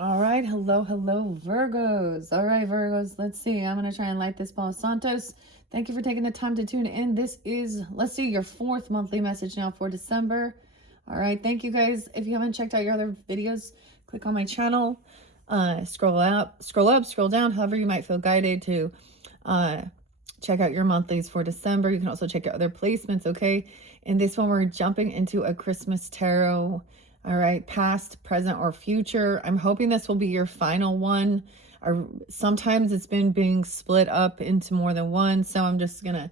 All right, hello, Virgos. All right, Virgos, let's see. I'm going to try and light this ball. Santos, thank you for taking the time to tune in. This is, let's see, your fourth monthly message now for December. All right, thank you guys. If you haven't checked out your other videos, click on my channel, scroll up, scroll down, however you might feel guided to check out your monthlies for December. You can also check out other placements, okay? In this one, we're jumping into a Christmas tarot. All right, past, present, or future. I'm hoping this will be your final one. Or sometimes it's been being split up into more than one, so I'm just gonna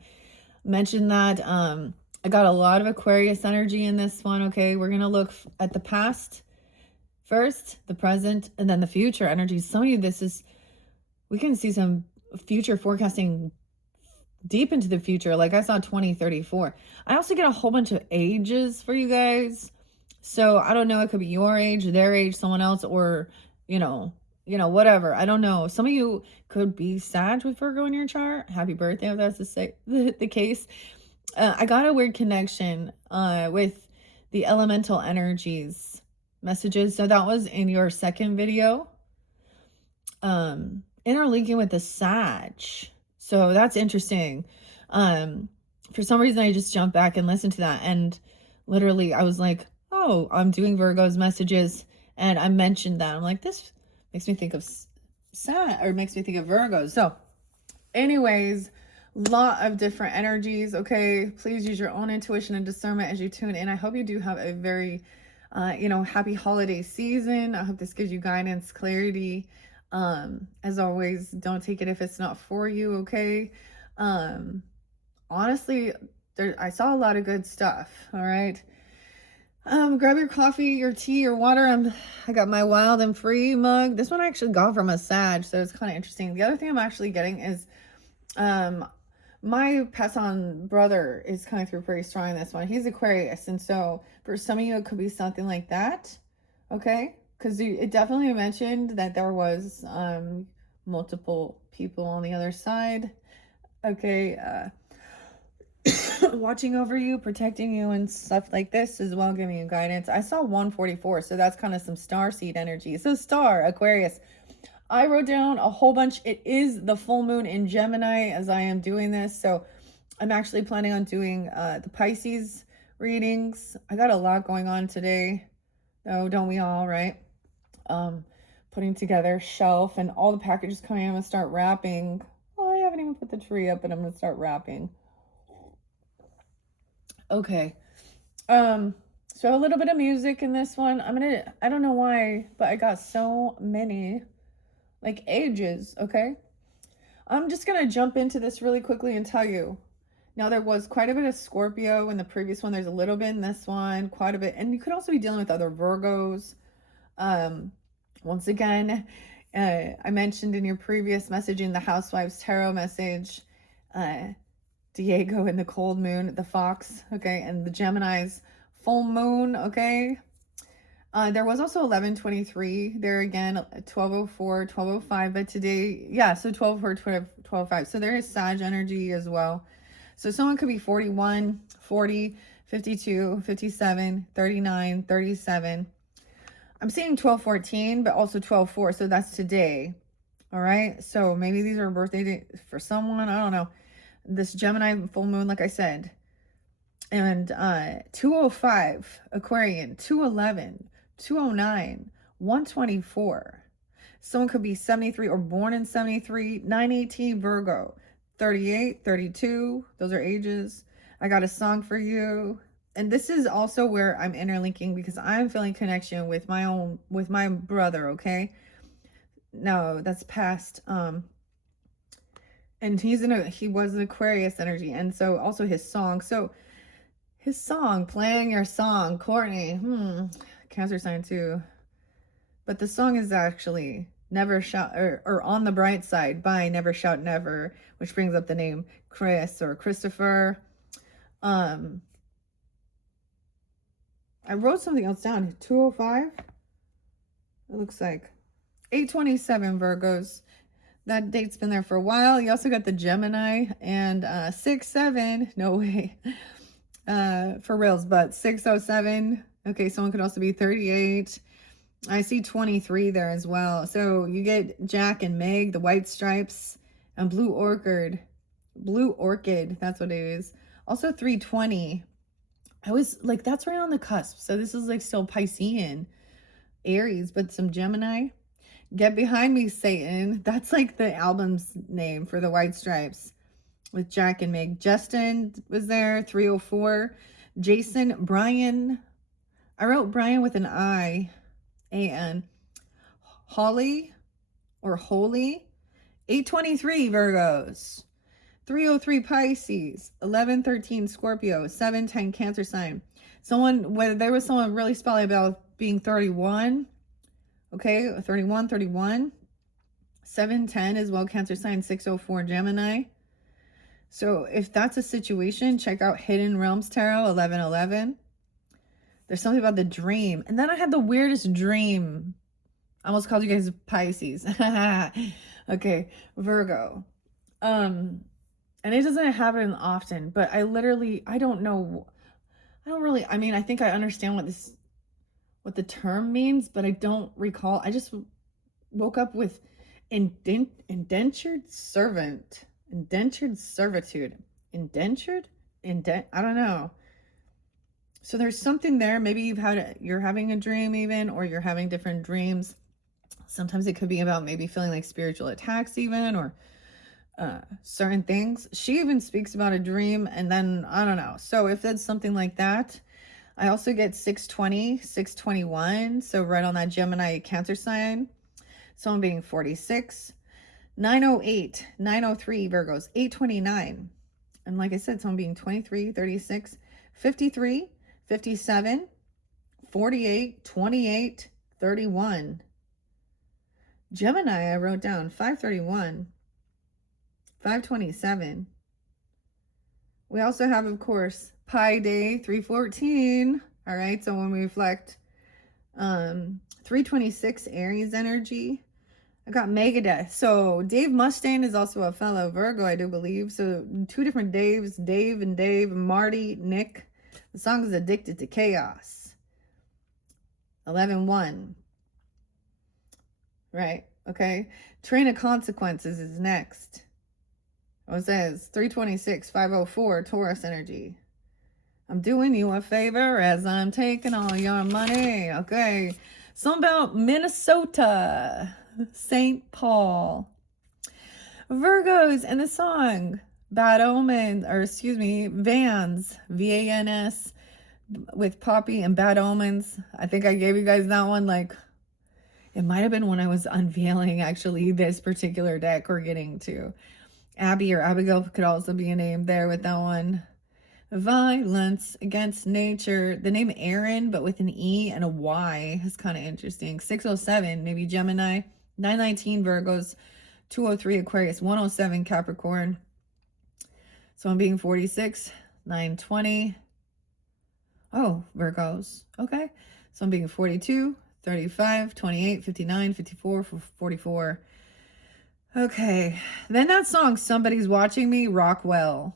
mention that. I got a lot of Aquarius energy in this one, okay? We're gonna look at the past first, the present, and then the future energy. Some of you, we can see some future forecasting deep into the future. Like I saw 2034. I also get a whole bunch of ages for you guys. So I don't know, it could be your age, their age, someone else, or, whatever. I don't know. Some of you could be Sag with Virgo in your chart. Happy birthday if that's the case. I got a weird connection with the elemental energies messages. So that was in your second video. Interlinking with the Sag. So that's interesting. For some reason, I just jumped back and listened to that. And literally, I was like, oh, I'm doing Virgo's messages. And I mentioned that. I'm like, this makes me think of makes me think of Virgo. So anyways, lot of different energies. Okay, please use your own intuition and discernment as you tune in. I hope you do have a very, happy holiday season. I hope this gives you guidance, clarity. As always, don't take it if it's not for you, okay? Honestly, I saw a lot of good stuff, all right? Grab your coffee, your tea, your water. I got my Wild and Free mug. This one I actually got from a Sag, so it's kind of interesting. The other thing I'm actually getting is, my pass-on brother is coming through pretty strong in this one. He's Aquarius, and so for some of you, it could be something like that, okay? Because it definitely mentioned that there was multiple people on the other side, okay? Watching over you, protecting you, and stuff like this as well, giving you guidance. I saw 144, so that's kind of some star seed energy. So star, Aquarius. I wrote down a whole bunch. It is the full moon in Gemini as I am doing this, so I'm actually planning on doing the Pisces readings. I got a lot going on today. Oh, don't we all, right? Putting together shelf and all the packages coming. I'm gonna start wrapping. Oh, I haven't even put the tree up, but I'm gonna start wrapping. Okay. So a little bit of music in this one. I don't know why, but I got so many like ages, okay? I'm just gonna jump into this really quickly and tell you. Now, there was quite a bit of Scorpio in the previous one. There's a little bit in this one, quite a bit. And you could also be dealing with other Virgos. Once again, I mentioned in your previous message in the Housewives Tarot message, Diego in the cold moon, the fox, okay, and the Gemini's full moon, okay. There was also 1123 there again, 1204, 1205, but today, yeah, so 1204, 1205. So there is Sag energy as well. So someone could be 41, 40, 52, 57, 39, 37. I'm seeing 1214, but also 124, so that's today. All right, so maybe these are birthday dates for someone, I don't know. This Gemini full moon, like I said. And 205, Aquarian, 211, 209, 124. Someone could be 73 or born in 73, 918, Virgo, 38, 32. Those are ages. I got a song for you. And this is also where I'm interlinking because I'm feeling connection with my brother, okay? No, that's past. And he was an Aquarius energy. And so also his song. So his song, playing your song, Courtney, Cancer sign too. But the song is actually Never Shout, or On the Bright Side by Never Shout Never, which brings up the name Chris or Christopher. I wrote something else down. 205. It looks like 827 Virgos. That date's been there for a while. You also got the Gemini and 67. No way. For reals, but 607. Okay, someone could also be 38. I see 23 there as well. So you get Jack and Meg, the white stripes, and blue orchid. Blue orchid, that's what it is. Also 320. I was like, that's right on the cusp. So this is like still Piscean, Aries, but some Gemini. Get Behind Me, Satan. That's like the album's name for the white stripes with Jack and Meg. Justin was there, 304. Jason, Brian. I wrote Brian with an I, A-N. Holly or Holy, 823 Virgos. 303 Pisces, 1113 Scorpio, 710 Cancer sign. There was someone really spelling about being 31. Okay, 31. 710 as well, Cancer sign, 604 Gemini. So if that's a situation, check out Hidden Realms Tarot, 1111. There's something about the dream. And then I had the weirdest dream. I almost called you guys Pisces. Okay, Virgo. And it doesn't happen often, but I don't know. I mean, I think I understand what the term means, but I don't recall. I just woke up with indentured servitude. I don't know. So there's something there. Maybe you're having a dream even, or you're having different dreams. Sometimes it could be about maybe feeling like spiritual attacks even, or certain things. She even speaks about a dream, and then I don't know. So if that's something like that, I also get 620, 621. So right on that Gemini Cancer sign. So I'm being 46, 908, 903 Virgos, 829. And like I said, so I'm being 23, 36, 53, 57, 48, 28, 31. Gemini, I wrote down 531, 527. We also have, of course, Pi Day 314. All right, so when we reflect, 326 Aries energy. I got Megadeth. So Dave Mustaine is also a fellow Virgo, I do believe. So two different Daves, Dave and Dave, Marty, Nick. The song is Addicted to Chaos. 11-1. Right, okay. Train of Consequences is next. What says 326, 504, Taurus energy. I'm doing you a favor as I'm taking all your money. Okay. Something about Minnesota, St. Paul. Virgos and the song Bad Omens, Vans, V-A-N-S, with Poppy and Bad Omens. I think I gave you guys that one. Like, it might have been when I was unveiling actually this particular deck we're getting to. Abby or Abigail could also be a name there with that one. Violence Against Nature. The name Aaron, but with an E and a Y is kind of interesting. 607, maybe Gemini. 919 Virgos. 203 Aquarius. 107 Capricorn. So I'm being 46. 920. Oh, Virgos. Okay. So I'm being 42, 35, 28, 59, 54, 44. Okay. Then that song, Somebody's Watching Me, Rockwell.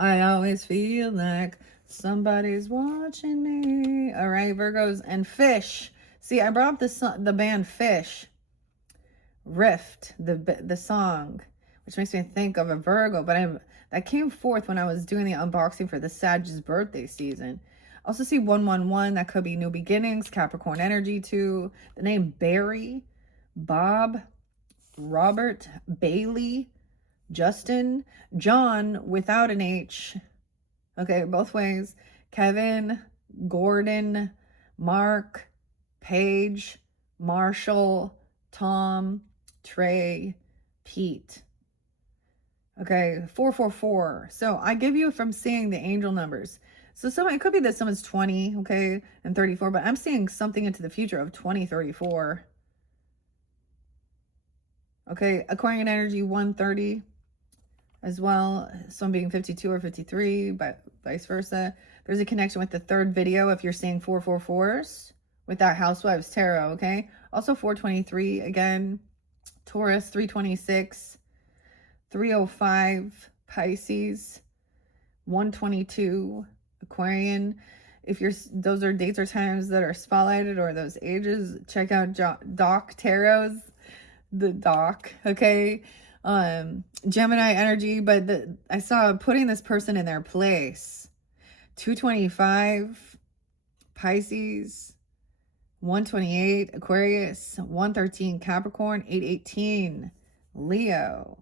I always feel like somebody's watching me. All right, Virgos. And Fish. See, I brought up the band Fish. Rift, the song, which makes me think of a Virgo, but that came forth when I was doing the unboxing for the Sag's birthday season. I also see 111, that could be New Beginnings, Capricorn energy too. The name Barry, Bob, Robert, Bailey, Justin, John without an H. Okay, both ways. Kevin, Gordon, Mark, Paige, Marshall, Tom, Trey, Pete. Okay, 444. So I give you from seeing the angel numbers. So it could be that someone's 20, okay, and 34, but I'm seeing something into the future of 2034. Okay, Aquarian energy 130 as well. So I'm being 52 or 53, but vice versa. There's a connection with the third video if you're seeing 444s with that Housewives Tarot, okay? Also 423 again. Taurus 326, 305 Pisces, 122 Aquarian. if you're, those are dates or times that are spotlighted, or those ages, check out Doc Tarot's, the Doc, okay? Gemini energy, but I saw putting this person in their place. 225, Pisces, 128, Aquarius, 113, Capricorn, 818, Leo.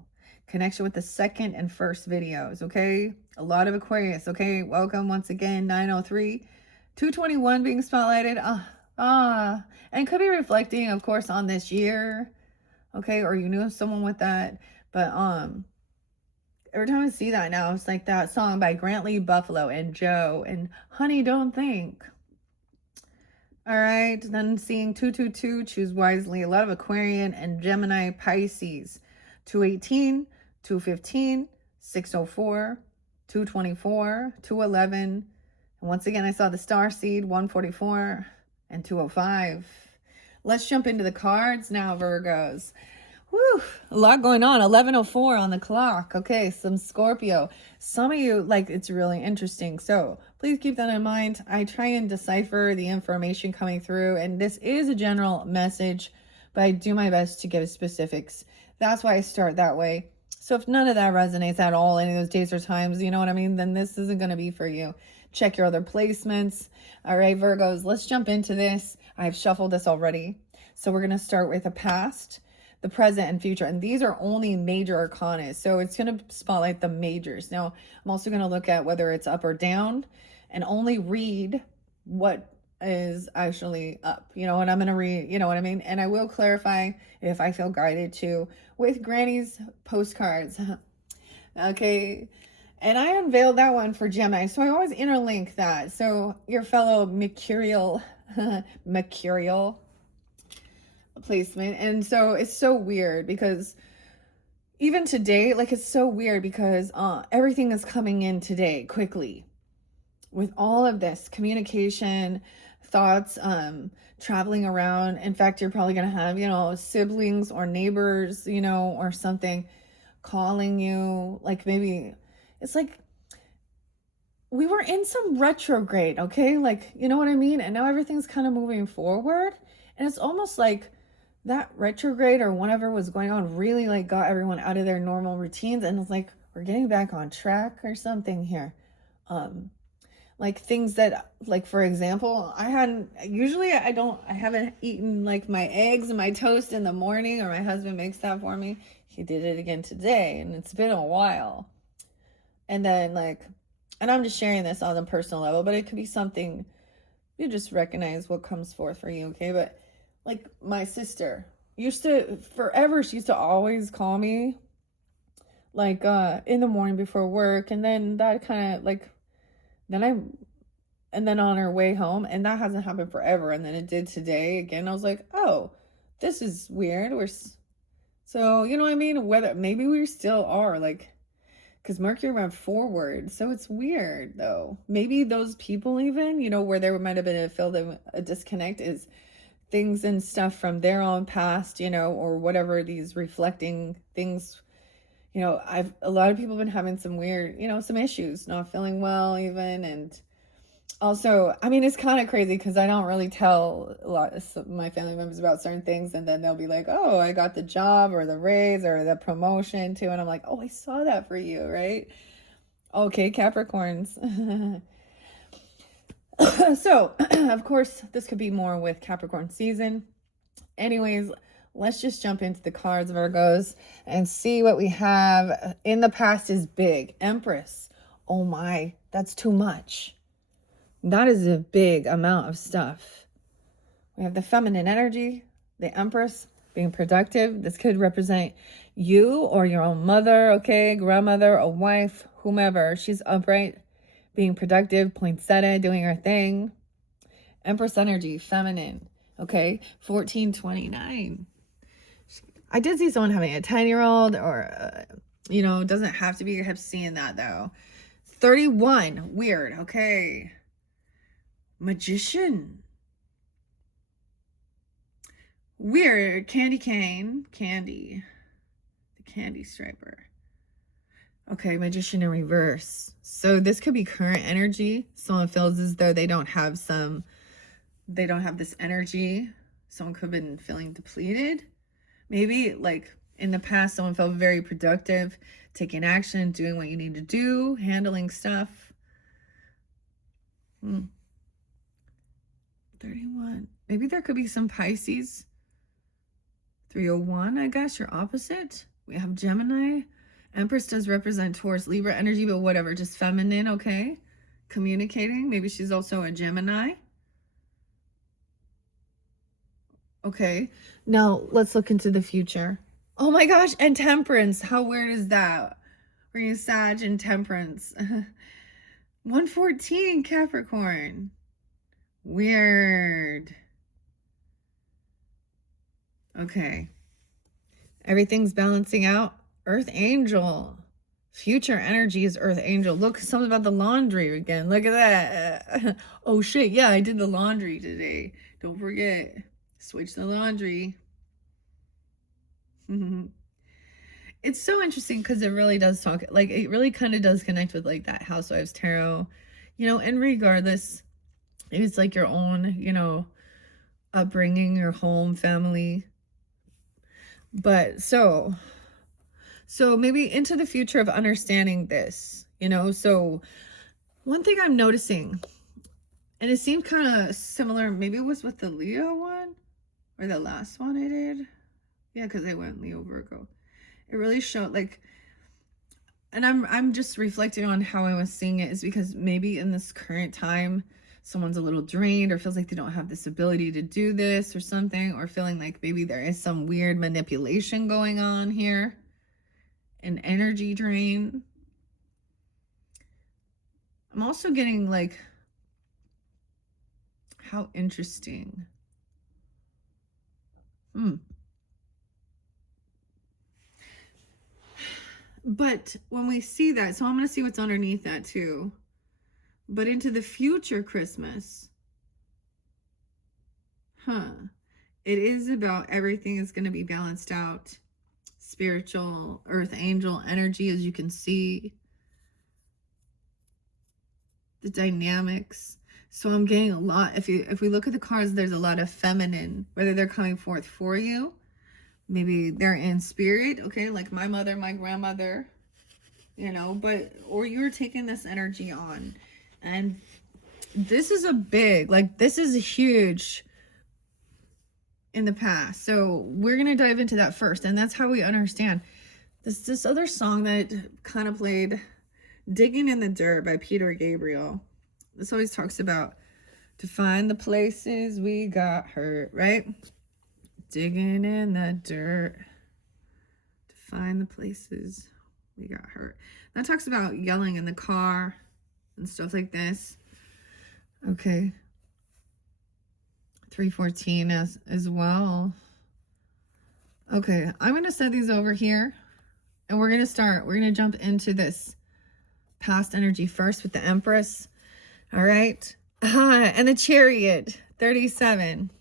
Connection with the second and first videos, okay? A lot of Aquarius, okay? Welcome once again, 903. 221 being spotlighted. And could be reflecting, of course, on this year, okay? Or you knew someone with that. But every time I see that now, it's like that song by Grant Lee Buffalo and Joe and Honey Don't Think. All right, then seeing 222, choose wisely. A lot of Aquarian and Gemini, Pisces. 218, 215, 604, 224, 211. And once again, I saw the star seed, 144 and 205. Let's jump into the cards now, Virgos. Whew, a lot going on. 11:04 on the clock. Okay, some Scorpio. Some of you, like, it's really interesting. So please keep that in mind. I try and decipher the information coming through, and this is a general message, but I do my best to give specifics. That's why I start that way. So if none of that resonates at all, any of those days or times, you know what I mean, then this isn't going to be for you. Check your other placements. All right, Virgos, let's jump into this. I've shuffled this already. So we're going to start with the past, the present, and future. And these are only major arcana. So it's going to spotlight the majors. Now, I'm also going to look at whether it's up or down and only read what is actually up, you know, and I'm going to read, you know what I mean? And I will clarify if I feel guided to with Granny's postcards. Okay. And I unveiled that one for Gemini. So I always interlink that. So your fellow mercurial placement. And so it's so weird because even today, like, it's so weird because everything is coming in today quickly with all of this communication, thoughts, traveling around. In fact, you're probably going to have, you know, siblings or neighbors, you know, or something calling you. Like, maybe it's like we were in some retrograde, okay? Like, you know what I mean? And now everything's kind of moving forward. And it's almost like that retrograde or whatever was going on really, like, got everyone out of their normal routines. And it's like, we're getting back on track or something here. Like things that, like, for example, I haven't eaten like my eggs and my toast in the morning, or my husband makes that for me. He did it again today, and it's been a while. And then, like, and I'm just sharing this on a personal level, but it could be something you just recognize what comes forth for you, okay? But like, my sister used to, forever, she used to always call me like in the morning before work, and then that kind of like, and then on her way home, and that hasn't happened forever, and then it did today again. I was like, oh, this is weird. So, you know what I mean? Whether maybe we still are, like, because Mercury went forward, so it's weird though. Maybe those people, even, you know, where there might have been a disconnect, is things and stuff from their own past, you know, or whatever, these reflecting things. You know, a lot of people have been having some weird, you know, some issues, not feeling well even. And also, I mean, it's kind of crazy because I don't really tell a lot of my family members about certain things, and then they'll be like, oh, I got the job or the raise or the promotion too. And I'm like, oh, I saw that for you, right? Okay, Capricorns. So, of course, this could be more with Capricorn season. Anyways, let's just jump into the cards, Virgos, and see what we have. In the past is big. Empress. Oh my, that's too much. That is a big amount of stuff. We have the feminine energy, the Empress, being productive. This could represent you or your own mother, okay, grandmother, a wife, whomever. She's upright, being productive, poinsettia, doing her thing. Empress energy, feminine, okay, 1429. I did see someone having a 10-year-old, or, you know, it doesn't have to be. I kept seeing that though. 31, weird, okay. Magician. Weird. Candy cane. Candy. The candy striper. Okay, Magician in reverse. So this could be current energy. Someone feels as though they don't have this energy. Someone could have been feeling depleted. Maybe like in the past, someone felt very productive, taking action, doing what you need to do, handling stuff. 31. Maybe there could be some Pisces. 301, I guess, your opposite. We have Gemini. Empress does represent Taurus, Libra energy, but whatever, just feminine, okay? Communicating. Maybe she's also a Gemini. Okay, now let's look into the future. Oh my gosh, and Temperance. How weird is that? We're in Sag and Temperance. 114 Capricorn. Weird. Okay. Everything's balancing out. Earth Angel. Future energy is Earth Angel. Look, something about the laundry again. Look at that. Oh shit, yeah, I did the laundry today. Don't forget. Switch the laundry. It's so interesting because it really does talk, like, it really kind of does connect with, like, that Housewives Tarot, you know, and regardless, it's like your own, you know, upbringing, your home, family. But so maybe into the future of understanding this, you know. So one thing I'm noticing, and it seemed kind of similar, maybe it was with the Leo one or the last one I did. Yeah, because I went Leo Virgo. It really showed, like, and I'm just reflecting on how I was seeing it, is because maybe in this current time someone's a little drained or feels like they don't have this ability to do this or something, or feeling like maybe there is some weird manipulation going on here, an energy drain. I'm also getting like, how interesting. But when we see that, so I'm going to see what's underneath that too. But into the future Christmas, it is about everything is going to be balanced out. Spiritual, Earth Angel energy, as you can see. The dynamics. So I'm getting a lot, if we look at the cards, there's a lot of feminine, whether they're coming forth for you. Maybe they're in spirit, okay, like my mother, my grandmother, you know, but, or you're taking this energy on. And this is a big, like, this is a huge in the past. So we're going to dive into that first. And that's how we understand this other song that kind of played, Digging in the Dirt by Peter Gabriel. This always talks about to find the places we got hurt, right? Digging in the dirt to find the places we got hurt. That talks about yelling in the car and stuff like this. Okay. 314 as well. Okay, I'm going to set these over here. And we're going to jump into this past energy first with the Empress. All right. And the Chariot, 37.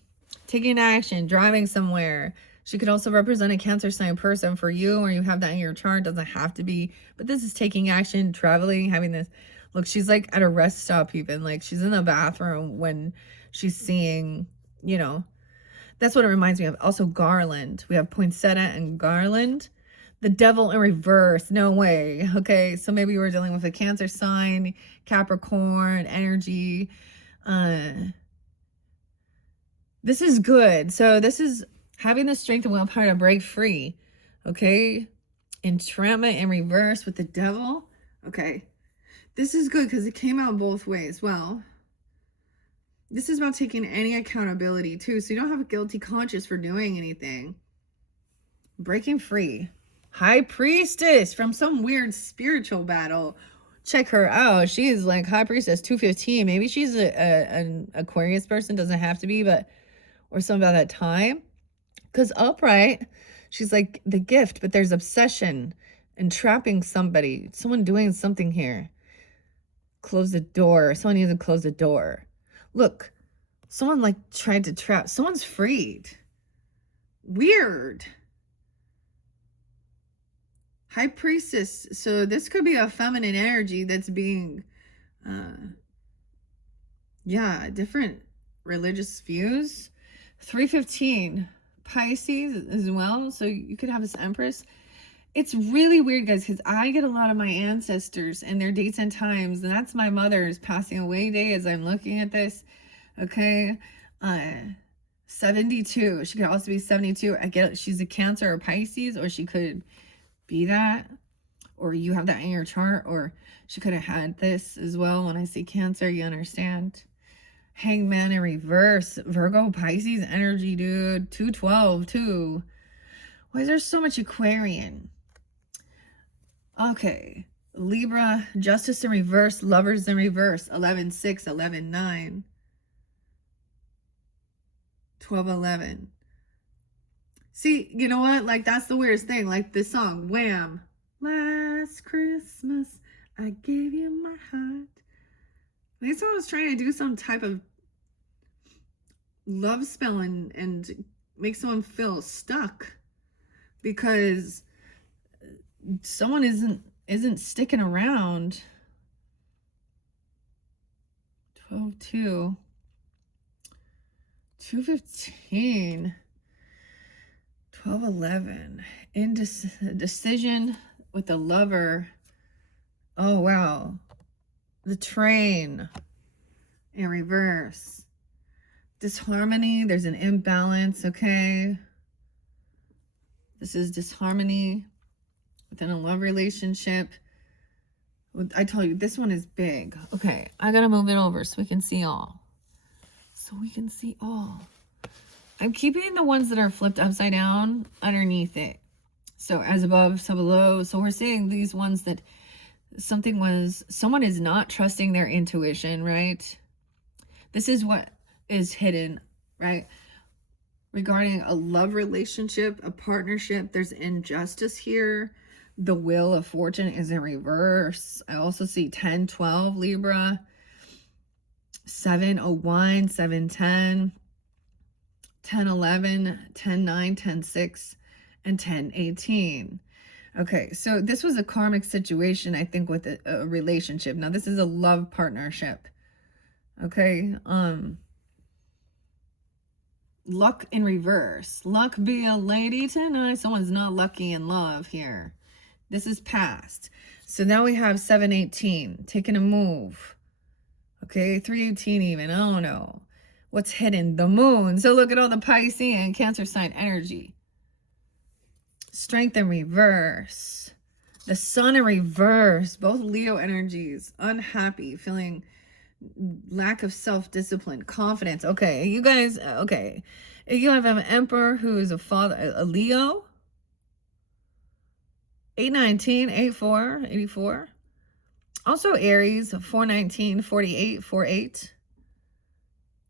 Taking action, driving somewhere. She could also represent a Cancer sign person for you, or you have that in your chart. Doesn't have to be. But this is taking action, traveling, having this. Look, she's like at a rest stop even. Like she's in the bathroom when she's seeing, you know. That's what it reminds me of. Also Garland. We have poinsettia and garland. The Devil in reverse. No way. Okay, so maybe we're dealing with a Cancer sign, Capricorn energy. This is good. So this is having the strength and willpower to break free. Okay. Entrapment in reverse with the Devil. Okay. This is good because it came out both ways. Well, this is about taking any accountability too. So you don't have a guilty conscience for doing anything. Breaking free. High Priestess from some weird spiritual battle. Check her out. She is like High Priestess 215. Maybe she's an Aquarius person. Doesn't have to be, but or something about that time. Because upright, she's like the gift, but there's obsession, entrapping somebody, someone doing something here. Close the door. Someone needs to close the door. Look, someone like tried to trap. Someone's freed. Weird. High Priestess. So this could be a feminine energy that's being, yeah, different religious views. 315, Pisces as well. So you could have this Empress. It's really weird, guys, because I get a lot of my ancestors and their dates and times, and that's my mother's passing away day as I'm looking at this. Okay. 72. She could also be 72. I get it. She's a Cancer or Pisces, or she could be that, or you have that in your chart, or she could have had this as well. When I say Cancer, you understand. Hangman in reverse. Virgo, Pisces energy, dude. 212 too. Why is there so much Aquarian? Okay. Libra, Justice in reverse. Lovers in reverse. 11-6, 11-9. 12-11. See, you know what? Like, that's the weirdest thing. Like this song, Wham. Last Christmas, I gave you my heart. I think someone was trying to do some type of love spell and make someone feel stuck because someone isn't sticking around. 12-2. 215. 12-11. Indecision with the Lover. Oh, wow. The Train in reverse. Disharmony. There's an imbalance, okay? This is disharmony within a love relationship. I told you, this one is big. Okay, I gotta move it over so we can see all. I'm keeping the ones that are flipped upside down underneath it. So as above, so below. So we're seeing these ones that someone is not trusting their intuition, right? This is what is hidden, right? Regarding a love relationship, a partnership, there's injustice here. The Wheel of Fortune is in reverse. I also see 10-12 Libra, 7-01, 7-10, 10-11, 10-9, 10-6, and 10-18. Okay, so this was a karmic situation, I think, with a relationship. Now, this is a love partnership. Okay, luck in reverse. Luck be a lady tonight. Someone's not lucky in love here. This is past. So now we have 7-18, taking a move. Okay, 3-18 even. I don't know. What's hidden? The Moon. So look at all the Pisces and Cancer sign energy. Strength in reverse. The Sun in reverse. Both Leo energies. Unhappy. Feeling lack of self-discipline. Confidence. Okay, you guys. Okay. You have an Emperor who is a Leo. 8-19, 8-4, 84. Also Aries, 4-19, 48, 4-8.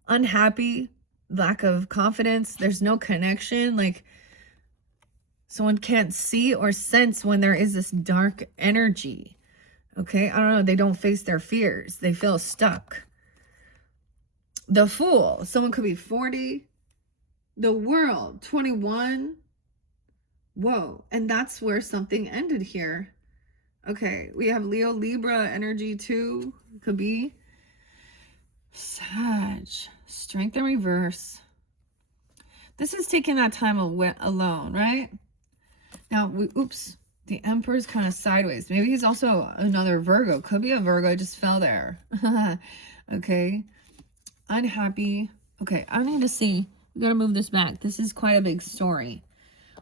Unhappy, lack of confidence. There's no connection. Like someone can't see or sense when there is this dark energy. Okay, I don't know. They don't face their fears. They feel stuck. The Fool. Someone could be 40. The World, 21. Whoa, and that's where something ended here. Okay, we have Leo, Libra energy too. Could be. Sag, Strength in reverse. This is taking that time alone, right? Now, the Emperor's kind of sideways. Maybe he's also another Virgo. Could be a Virgo, just fell there. Okay. Unhappy. Okay, I need to see. We got to move this back. This is quite a big story.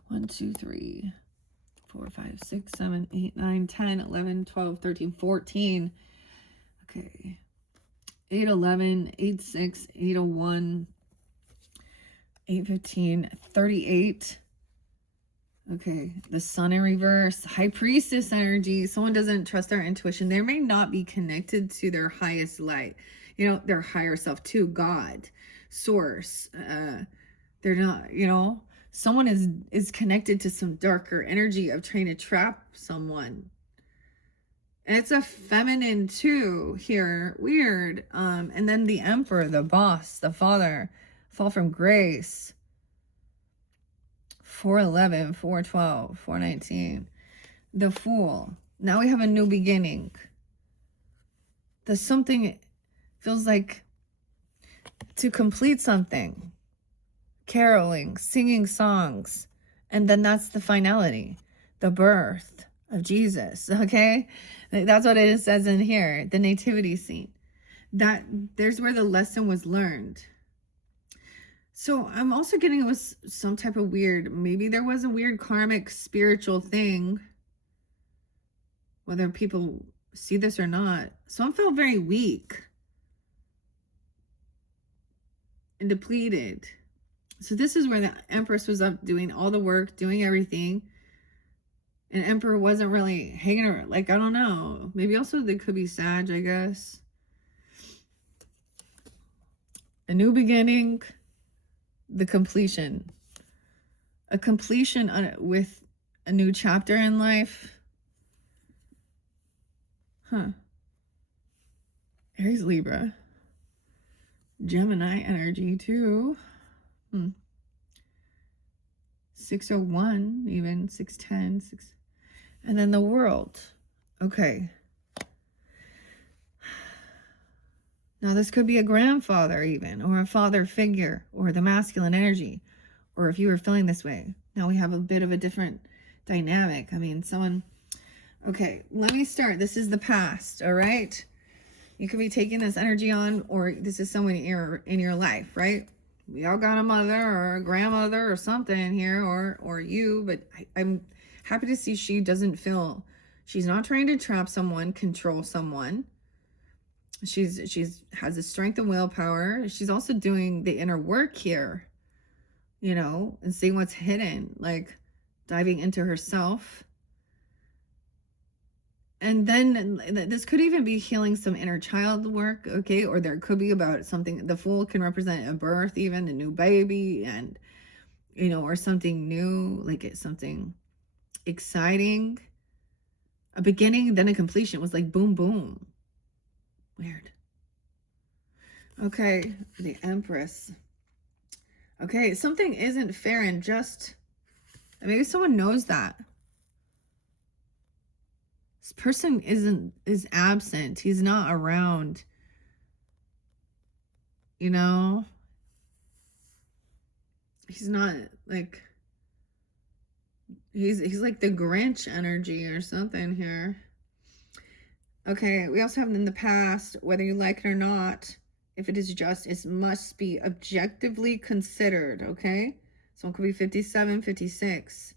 1, 2, 3, 4, 5, 6, 7, 8, 9, 10, 11, 12, 13, 14. Okay. 8-11, 8-6, 8-01, 8-15, 38. Okay, the Sun in reverse. High Priestess energy. Someone doesn't trust their intuition. They may not be connected to their highest light. You know, their higher self, to God, source. They're not, you know. Someone is connected to some darker energy of trying to trap someone. And it's a feminine too here. Weird. And then the Emperor, the boss, the father, fall from grace. 4-11, 4-12, 4-19. The Fool. Now we have a new beginning. There's something, feels like to complete something. Caroling, singing songs. And then that's the finality. The birth of Jesus. Okay? That's what it says in here. The nativity scene. There's where the lesson was learned. So I'm also getting it was some type of weird, maybe there was a weird karmic spiritual thing, whether people see this or not. Some felt very weak and depleted. So this is where the Empress was up doing all the work, doing everything. And Emperor wasn't really hanging around. Like, I don't know. Maybe also they could be Sag, I guess. A new beginning. The completion. A completion with a new chapter in life. Huh. Aries, Libra. Gemini energy too. 601, even 610, 6. And then the World. Okay. Now this could be a grandfather even, or a father figure, or the masculine energy, or if you were feeling this way. Now we have a bit of a different dynamic. I mean, someone, okay, let me start. This is the past, all right? You could be taking this energy on, or this is someone in your life, right? We all got a mother or a grandmother or something here, or you, but I'm happy to see she doesn't feel, she's not trying to trap someone, control someone. She's has a strength and willpower. She's also doing the inner work here, you know, and seeing what's hidden, like diving into herself. And then this could even be healing some inner child work, okay? Or there could be about something, the Fool can represent a birth, even a new baby, and, you know, or something new, like it's something exciting. A beginning, then a completion. It was like boom, boom. Weird. Okay, the Empress. Okay, something isn't fair and just. Maybe someone knows that. This person is absent. He's not around. You know? He's not like he's like the Grinch energy or something here. Okay, we also have in the past, whether you like it or not, if it is just, it must be objectively considered, okay? So it could be 57, 56,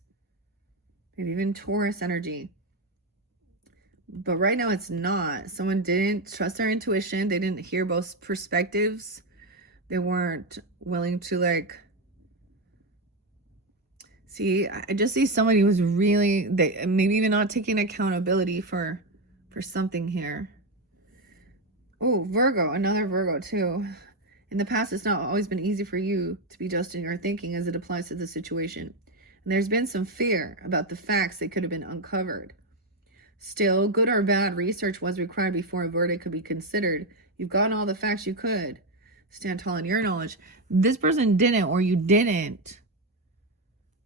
maybe even Taurus energy. But right now it's not. Someone didn't trust their intuition. They didn't hear both perspectives. They weren't willing to like, see, I just see somebody who's really, they maybe even not taking accountability for something here. Oh, Virgo, another Virgo too. In the past, it's not always been easy for you to be just in your thinking as it applies to the situation. And there's been some fear about the facts that could have been uncovered. Still, good or bad research was required before a verdict could be considered. You've gotten all the facts you could. Stand tall in your knowledge. This person didn't, or you didn't,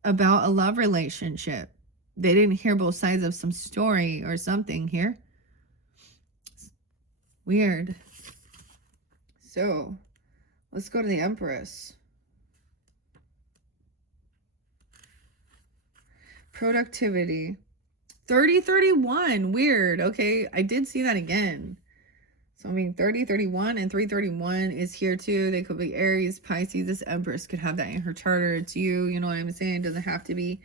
about a love relationship. They didn't hear both sides of some story or something here. Weird. So, let's go to the Empress. Productivity. 30-31. Weird. Okay, I did see that again. So, I mean, 30-31 and 3-31 is here too. They could be Aries, Pisces. This Empress could have that in her charter. It's you. You know what I'm saying? It doesn't have to be.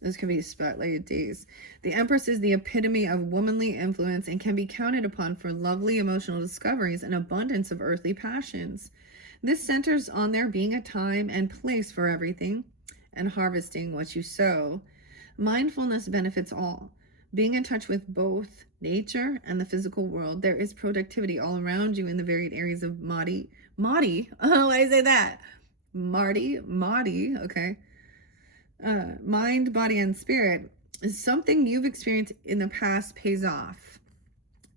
This could be spotlighted days. The Empress is the epitome of womanly influence and can be counted upon for lovely emotional discoveries and abundance of earthly passions. This centers on there being a time and place for everything and harvesting what you sow. Mindfulness benefits all. Being in touch with both nature and the physical world, there is productivity all around you in the varied areas of Madi. Oh, I say that. Madi, okay. Mind, body, and spirit is something you've experienced in the past pays off.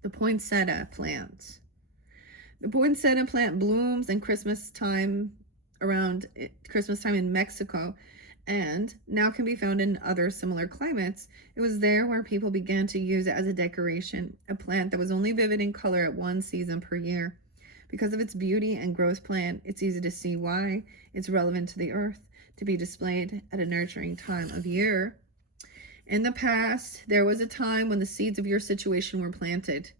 The poinsettia plant. The poinsettia plant blooms in Christmas time, around Christmas time in Mexico, and now can be found in other similar climates. It was there where people began to use it as a decoration, a plant that was only vivid in color at one season per year. Because of its beauty and growth plan, it's easy to see why it's relevant to the earth to be displayed at a nurturing time of year. In the past, there was a time when the seeds of your situation were planted.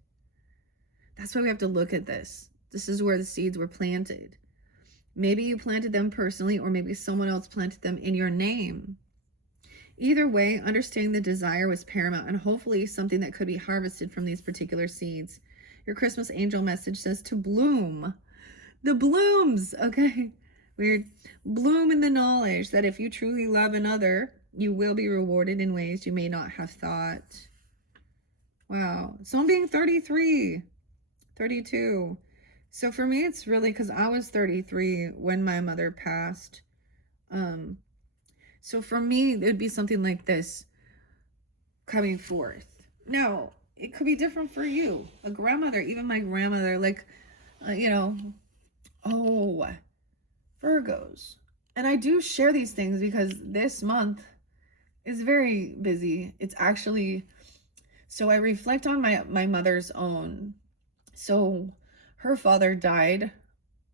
That's why we have to look at this. This is where the seeds were planted. Maybe you planted them personally, or maybe someone else planted them in your name. Either way, understanding the desire was paramount, and hopefully something that could be harvested from these particular seeds. Your Christmas angel message says to bloom. The blooms, okay? Weird. Bloom in the knowledge that if you truly love another, you will be rewarded in ways you may not have thought. Wow. So I'm being 33, 32. So for me, it's really because I was 33 when my mother passed. So for me, it would be something like this coming forth. Now, it could be different for you. A grandmother, even my grandmother, like, Virgos. And I do share these things because this month is very busy. It's actually, so I reflect on my mother's own. So her father died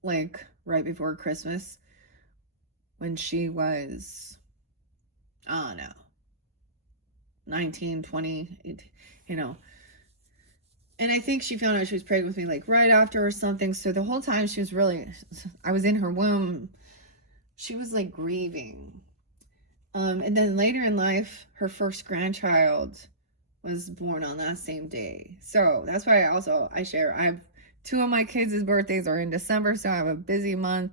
like right before Christmas when she was, I don't know, 19, 20, 18, And I think she found out she was pregnant with me like right after or something. So the whole time she was I was in her womb, she was like grieving. And then later in life, her first grandchild was born on that same day. So that's why I share. I have two of my kids' birthdays are in December, so I have a busy month.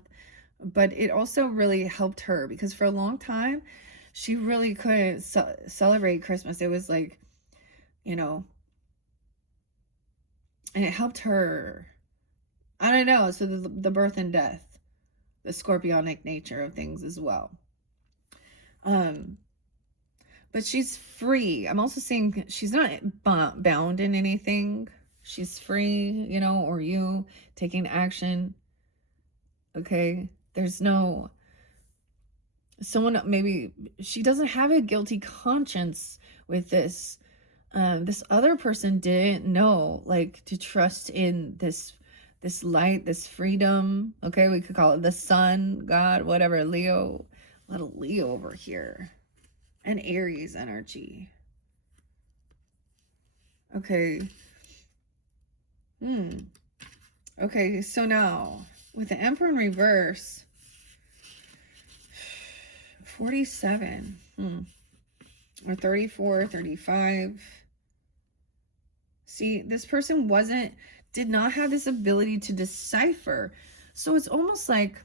But it also really helped her because for a long time, she really couldn't celebrate Christmas. It was like, and it helped her. I don't know. So the birth and death, the scorpionic nature of things as well. But she's free. I'm also saying she's not bound in anything. She's free, or you taking action. Okay. There's no, someone, maybe she doesn't have a guilty conscience with this. This other person didn't know, like, to trust in this light, this freedom. Okay. We could call it the sun, God, whatever, Leo, little Leo over here. And Aries energy. Okay. Okay, so now with the Emperor in reverse, 47, or 34, 35. See, this person did not have this ability to decipher. So it's almost like,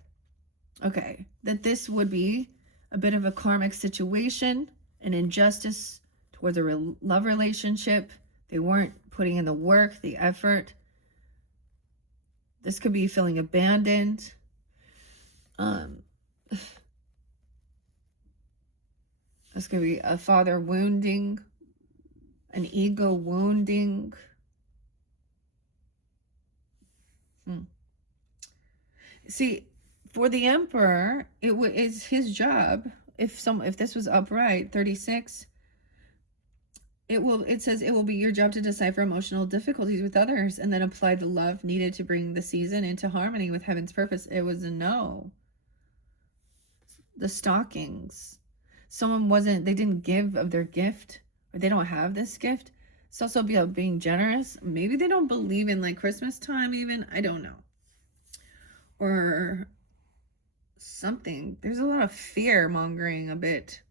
okay, that this would be a bit of a karmic situation, an injustice towards a love relationship. They weren't putting in the work, the effort. This could be feeling abandoned. This could be a father wounding, an ego wounding. See, for the Emperor, it's his job. If this was upright, 36, it says it will be your job to decipher emotional difficulties with others and then apply the love needed to bring the season into harmony with heaven's purpose. It was a no. The stockings. They didn't give of their gift, or they don't have this gift. It's also about being generous. Maybe they don't believe in like Christmas time even. I don't know. Or something. There's a lot of fear mongering a bit.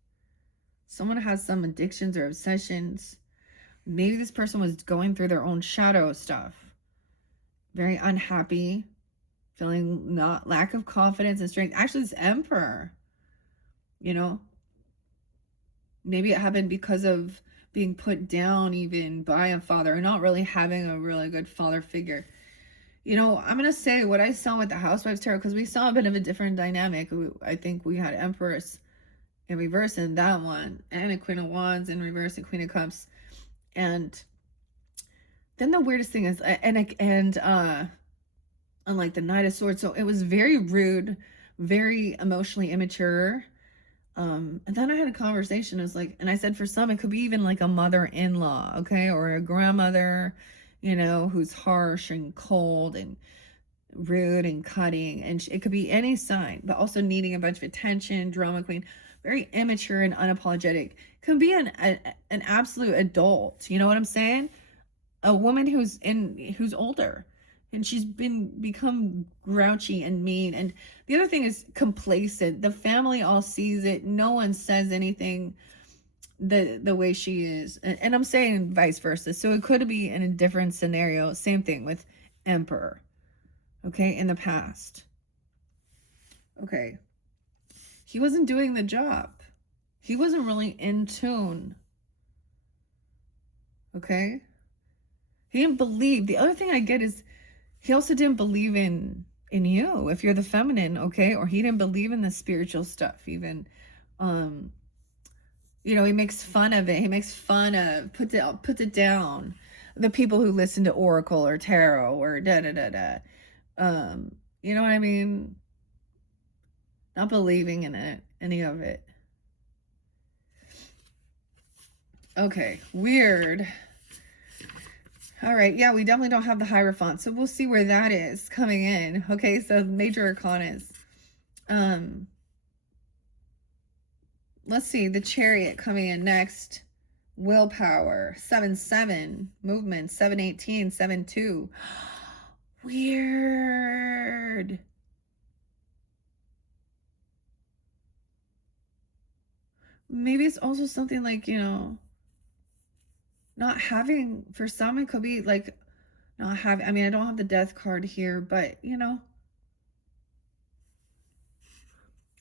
Someone has some addictions or obsessions. Maybe this person was going through their own shadow stuff. Very unhappy, feeling lack of confidence and strength. Actually, this Emperor, maybe it happened because of being put down even by a father, or not really having a really good father figure. I'm going to say what I saw with the Housewives Tarot, because we saw a bit of a different dynamic. I think we had Empress in reverse in that one, and a Queen of Wands in reverse, and Queen of Cups. And then the weirdest thing is, unlike the Knight of Swords, so it was very rude, very emotionally immature. And then I had a conversation. It was like, and I said, for some, it could be even like a mother-in-law, okay, or a grandmother, who's harsh and cold and rude and cutting, and it could be any sign, but also needing a bunch of attention, drama queen, very immature and unapologetic. Could be an absolute adult. You know what I'm saying? A woman who's older, and she's become grouchy and mean. And the other thing is complacent. The family all sees it. No one says anything the way she is. And I'm saying vice versa. So it could be in a different scenario. Same thing with Emperor. Okay, in the past. Okay. He wasn't doing the job. He wasn't really in tune. Okay? He didn't believe. The other thing I get is he also didn't believe in you if you're the feminine, okay? Or he didn't believe in the spiritual stuff even. He makes fun of it. He makes fun of, puts it down. The people who listen to Oracle or Tarot or da-da-da-da. You know what I mean? Not believing in it, any of it. Okay, weird. All right, yeah, we definitely don't have the Hierophant, so we'll see where that is coming in. Okay, so major arcanas. Let's see, the Chariot coming in next. Willpower, 7-7. Movement, 7-18, 7-2. Weird. Maybe it's also something like, not having, for some, it could be like not having, I mean, I don't have the Death card here, but,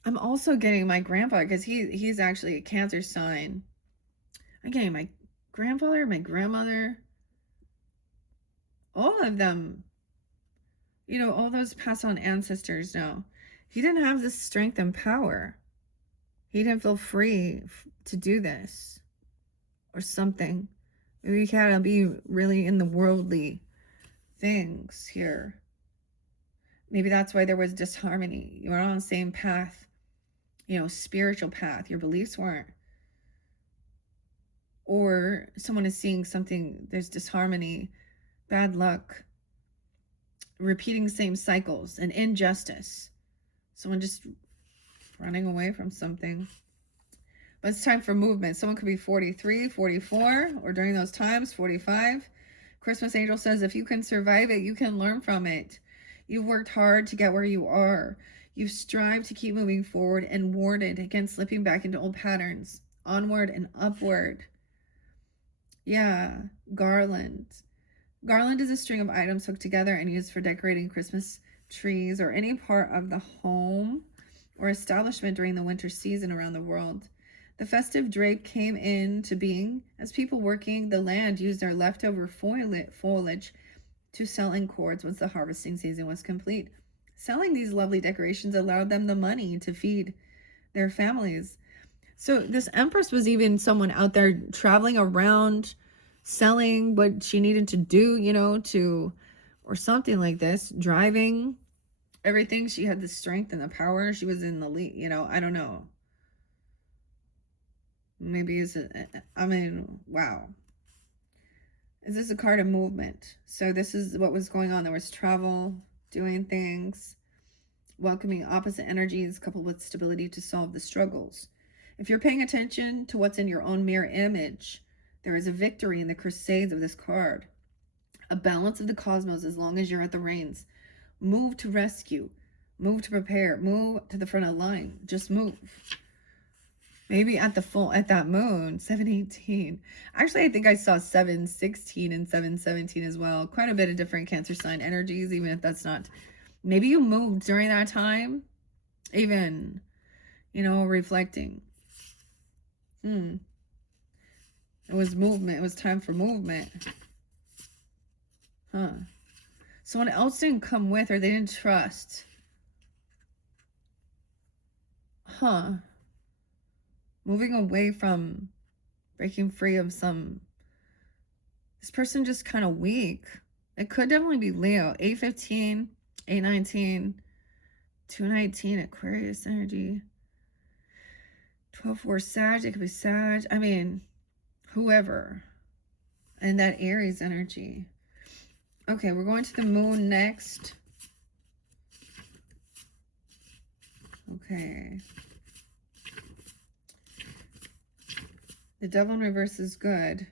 I'm also getting my grandfather, because he's actually a Cancer sign. I'm getting my grandfather, my grandmother, all of them, all those passed on ancestors now. He didn't have this strength and power. He didn't feel free to do this or something. Maybe he had to be really in the worldly things here. Maybe that's why there was disharmony. You were on the same path, spiritual path. Your beliefs weren't. Or someone is seeing something, there's disharmony, bad luck, repeating the same cycles, and injustice. Someone just running away from something. But it's time for movement. Someone could be 43, 44, or during those times, 45. Christmas Angel says, if you can survive it, you can learn from it. You've worked hard to get where you are. You've strived to keep moving forward and warded against slipping back into old patterns. Onward and upward. Yeah, garland. Garland is a string of items hooked together and used for decorating Christmas trees or any part of the home or establishment during the winter season around the world. The festive drape came into being as people working the land used their leftover foliage to sell in cords once the harvesting season was complete. Selling these lovely decorations allowed them the money to feed their families. So this Empress was even someone out there traveling around, selling what she needed to do, or something like this, driving everything. She had the strength and the power. She was in the lead, I don't know. Maybe wow. Is this a card of movement? So this is what was going on. There was travel, doing things, welcoming opposite energies coupled with stability to solve the struggles. If you're paying attention to what's in your own mirror image, there is a victory in the crusades of this card. A balance of the cosmos as long as you're at the reins. Move to rescue. Move to prepare. Move to the front of the line. Just move. Maybe at that moon, 7-18. Actually, I think I saw 7-16 and 7-17 as well. Quite a bit of different Cancer sign energies, even if that's not. Maybe you moved during that time. Even, reflecting. It was movement. It was time for movement. Someone else didn't come with, or they didn't trust. Moving away from, breaking free of this person just kind of weak. It could definitely be Leo. 8-15, 8-19, 2-19, Aquarius energy. 12-4 Sag, it could be Sag. I mean, whoever. And that Aries energy. Okay, we're going to the moon next. Okay. The devil in reverse is good.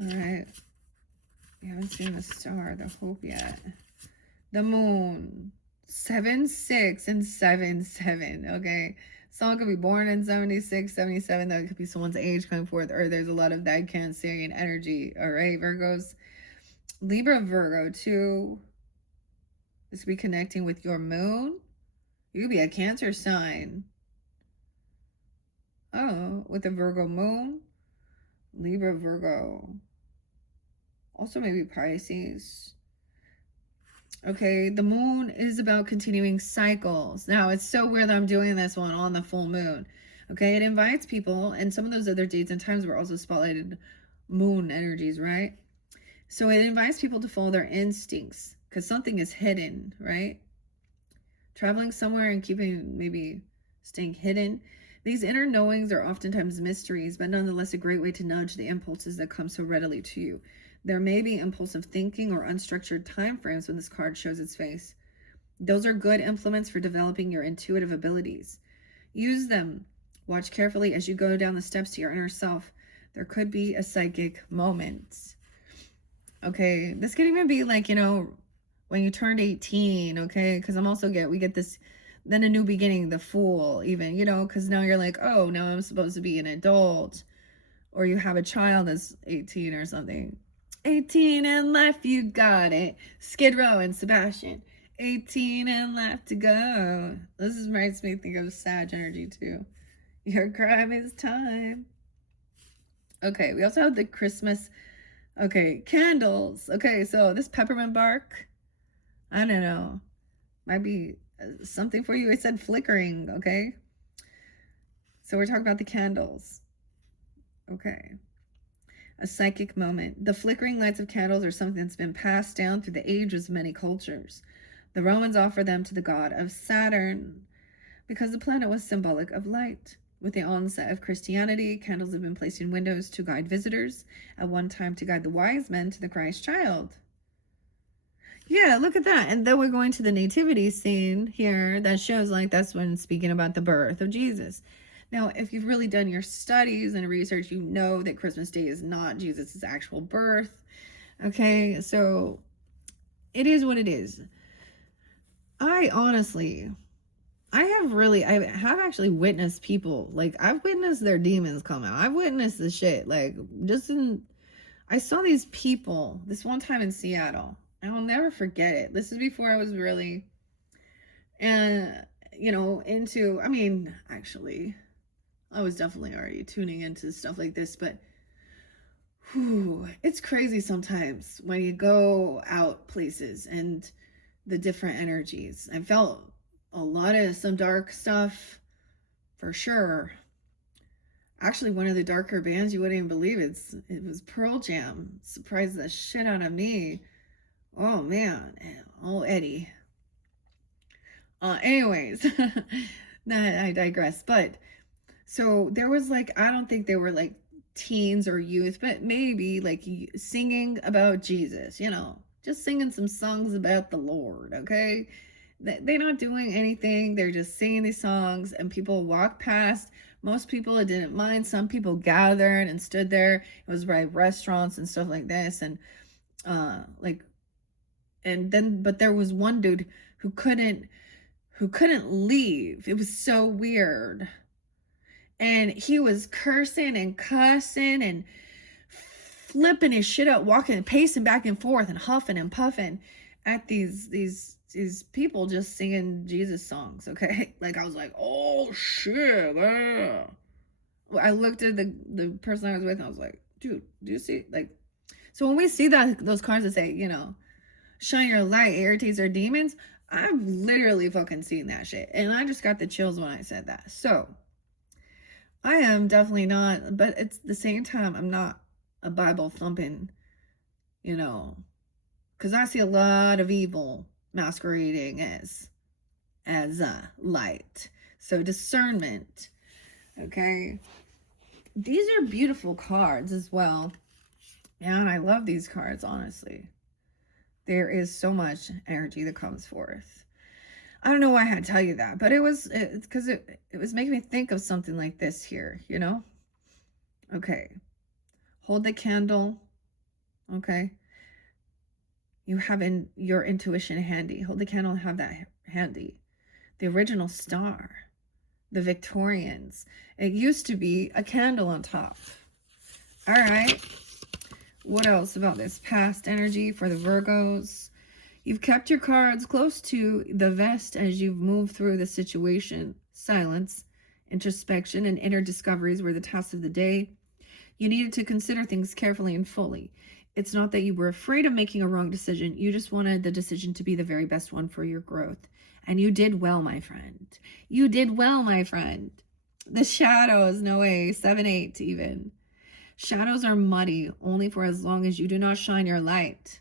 All right. We haven't seen the star, the hope yet. The moon. 7-6 and 7-7. Okay. Someone could be born in 76, 77. That could be someone's age coming forth. Or there's a lot of that Cancerian energy. All right, Virgos. Libra, Virgo, too. This could be connecting with your moon. You could be a Cancer sign. Oh, with a Virgo moon. Libra, Virgo. Also maybe Pisces. Okay, the moon is about continuing cycles. Now, it's so weird that I'm doing this one on the full moon. Okay, it invites people, and some of those other dates and times were also spotlighted moon energies, right? So it invites people to follow their instincts because something is hidden, right? Traveling somewhere and keeping, maybe staying hidden. These inner knowings are oftentimes mysteries, but nonetheless a great way to nudge the impulses that come so readily to you. There may be impulsive thinking or unstructured time frames when this card shows its face. Those are good implements for developing your intuitive abilities. Use them. Watch carefully as you go down the steps to your inner self. There could be a psychic moment. Okay, this could even be like, when you turned 18, okay? Because we get this, then a new beginning, the Fool, even, because now you're like, oh, now I'm supposed to be an adult. Or you have a child that's 18 or something. 18 and life, you got it. Skid Row and Sebastian. 18 and life to go. This makes me think of Sag energy too. Your crime is time. Okay, we also have the Christmas. Okay, candles. Okay, so this peppermint bark, I don't know, might be something for you. It said flickering, okay? So we're talking about the candles. Okay. A psychic moment. The flickering lights of candles are something that's been passed down through the ages of many cultures. The Romans offered them to the god of Saturn because the planet was symbolic of light. With the onset of Christianity, candles have been placed in windows to guide visitors, at one time to guide the wise men to the Christ child. Yeah, look at that. And then we're going to the nativity scene here that shows like that's when speaking about the birth of Jesus. Now, if you've really done your studies and research, you know that Christmas Day is not Jesus's actual birth. Okay, so it is what it is. I have actually witnessed people, like, I've witnessed their demons come out. I've witnessed the shit, like, I saw these people this one time in Seattle. I'll never forget it. This is before I was really, actually, I was definitely already tuning into stuff like this, but it's crazy sometimes when you go out places and the different energies. I felt a lot of some dark stuff for sure. Actually, one of the darker bands, you wouldn't even believe it was Pearl Jam. Surprised the shit out of me. Oh man, oh Eddie. Anyways, I digress. But so there was like, I don't think they were like teens or youth, but maybe like singing about Jesus, just singing some songs about the Lord, okay? They're not doing anything. They're just singing these songs and people walk past. Most people, it didn't mind. Some people gathered and stood there. It was by restaurants and stuff like this. And but there was one dude who couldn't leave. It was so weird. And he was cursing and cussing and flipping his shit up, walking, pacing back and forth and huffing and puffing at these people just singing Jesus songs, okay? Like, I was like, oh shit. I looked at the person I was with and I was like, dude, do you see, like, so when we see those cards that say, shine your light, irritates our demons, I've literally fucking seen that shit. And I just got the chills when I said that. So I am definitely not, but at the same time, I'm not a Bible thumping, because I see a lot of evil masquerading as light. So discernment. Okay. These are beautiful cards as well. And I love these cards, honestly. There is so much energy that comes forth. I don't know why I had to tell you that, but it's because it was making me think of something like this here, you know? Okay. Hold the candle. Okay. You have your intuition handy. Hold the candle and have that handy. The original star. The Victorians. It used to be a candle on top. All right. What else about this past energy for the Virgos? You've kept your cards close to the vest as you've moved through the situation. Silence, introspection, and inner discoveries were the tasks of the day. You needed to consider things carefully and fully. It's not that you were afraid of making a wrong decision. You just wanted the decision to be the very best one for your growth. And you did well, my friend. You did well, my friend. The shadows, no way, 7-8 even. Shadows are muddy only for as long as you do not shine your light.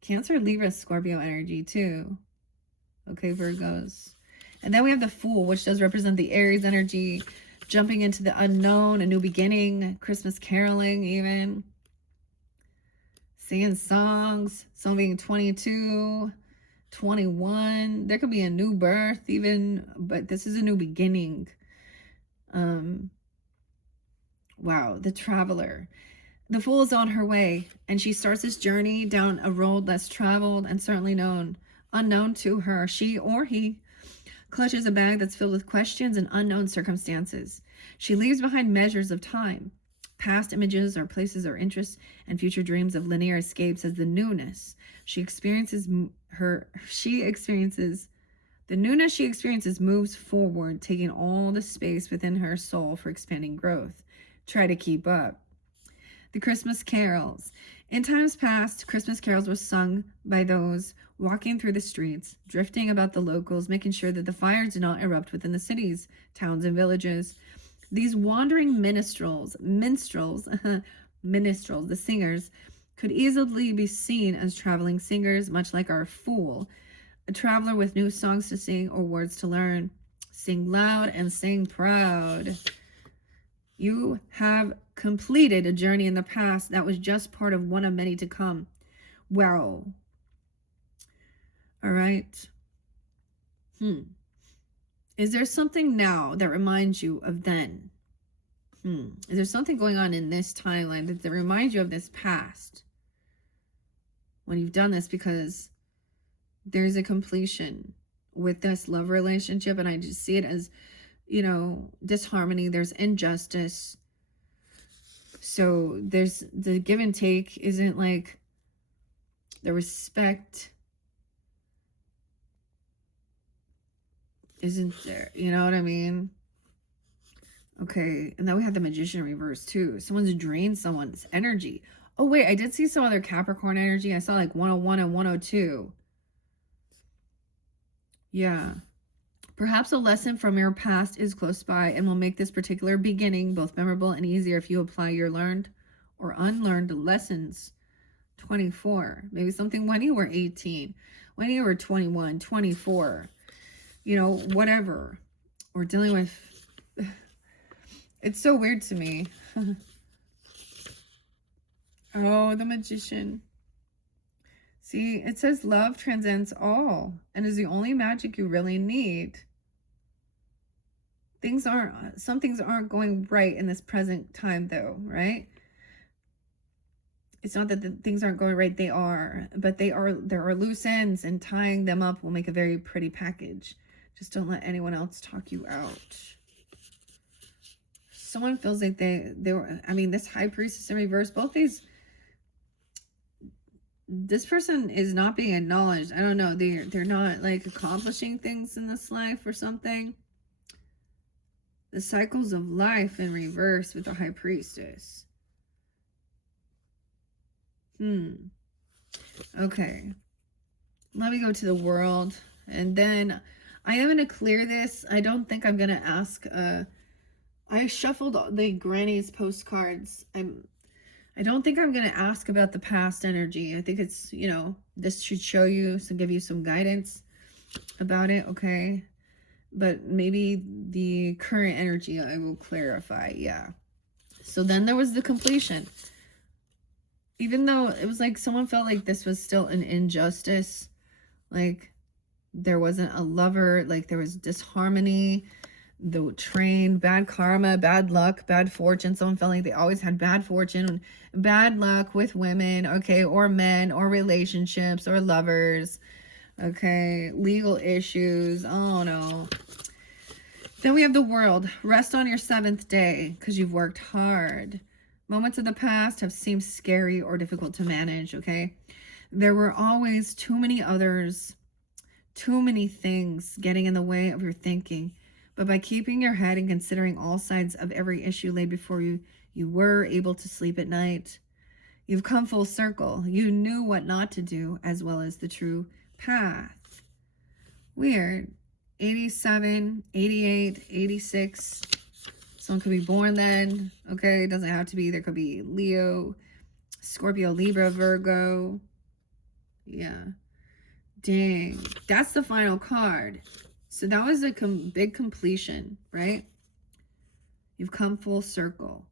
Cancer, Libra, Scorpio energy too. Okay, Virgos. And then we have the Fool, which does represent the Aries energy, jumping into the unknown, a new beginning, Christmas caroling even. Singing songs, some being 22, 21. There could be a new birth even, but this is a new beginning. Wow, the Traveler. The Fool is on her way, and she starts this journey down a road less traveled and certainly unknown to her. She or he clutches a bag that's filled with questions and unknown circumstances. She leaves behind measures of time, past images or places or interests, and future dreams of linear escapes as the newness the newness she experiences moves forward, taking all the space within her soul for expanding growth. Try to keep up. The Christmas carols. In times past, Christmas carols were sung by those walking through the streets, drifting about the locals, making sure that the fires did not erupt within the cities, towns, and villages. These wandering minstrels, the singers, could easily be seen as traveling singers, much like our Fool, a traveler with new songs to sing or words to learn. Sing loud and sing proud. You have completed a journey in the past that was just part of one of many to come. Wow. All right. Is there something now that reminds you of then? Is there something going on in this timeline that reminds you of this past? When you've done this, because there's a completion with this love relationship, and I just see it as, disharmony. There's injustice. So there's the give and take isn't like the respect isn't there. You know what I mean? Okay. And then we have the Magician reverse too. Someone's drained someone's energy. Oh, wait. I did see some other Capricorn energy. I saw like 101 and 102. Yeah. Perhaps a lesson from your past is close by and will make this particular beginning both memorable and easier if you apply your learned or unlearned lessons. 24. Maybe something when you were 18, when you were 21, 24, whatever. We're dealing with... It's so weird to me. Oh, the Magician. See, it says love transcends all and is the only magic you really need. Some things aren't going right in this present time though, right? It's not that the things aren't going right, they are, but there are loose ends, and tying them up will make a very pretty package. Just don't let anyone else talk you out. Someone feels like they were, this High Priestess in reverse, both these, this person is not being acknowledged. I don't know. They're not like accomplishing things in this life or something. The cycles of life in reverse with the High Priestess. Okay. Let me go to the world. And then I am going to clear this. I don't think I'm going to ask. I shuffled the Granny's postcards. I don't think I'm going to ask about the past energy. I think it's, This should show you, so give you some guidance about it, okay? But maybe the current energy I will clarify, yeah. So then there was the completion. Even though it was like someone felt like this was still an injustice, like there wasn't a lover, like there was disharmony, the train, bad karma, bad luck, bad fortune. Someone felt like they always had bad fortune, bad luck with women, okay, or men, or relationships, or lovers, okay, legal issues. Oh no. Then we have the World. Rest on your 7th day because you've worked hard. Moments of the past have seemed scary or difficult to manage, okay? There were always too many others, too many things getting in the way of your thinking. But by keeping your head and considering all sides of every issue laid before you, you were able to sleep at night. You've come full circle. You knew what not to do as well as the true path. Weird. 87, 88, 86. Someone could be born then. Okay, it doesn't have to be. There could be Leo, Scorpio, Libra, Virgo. Yeah. Dang. That's the final card. So that was a big completion, right? You've come full circle.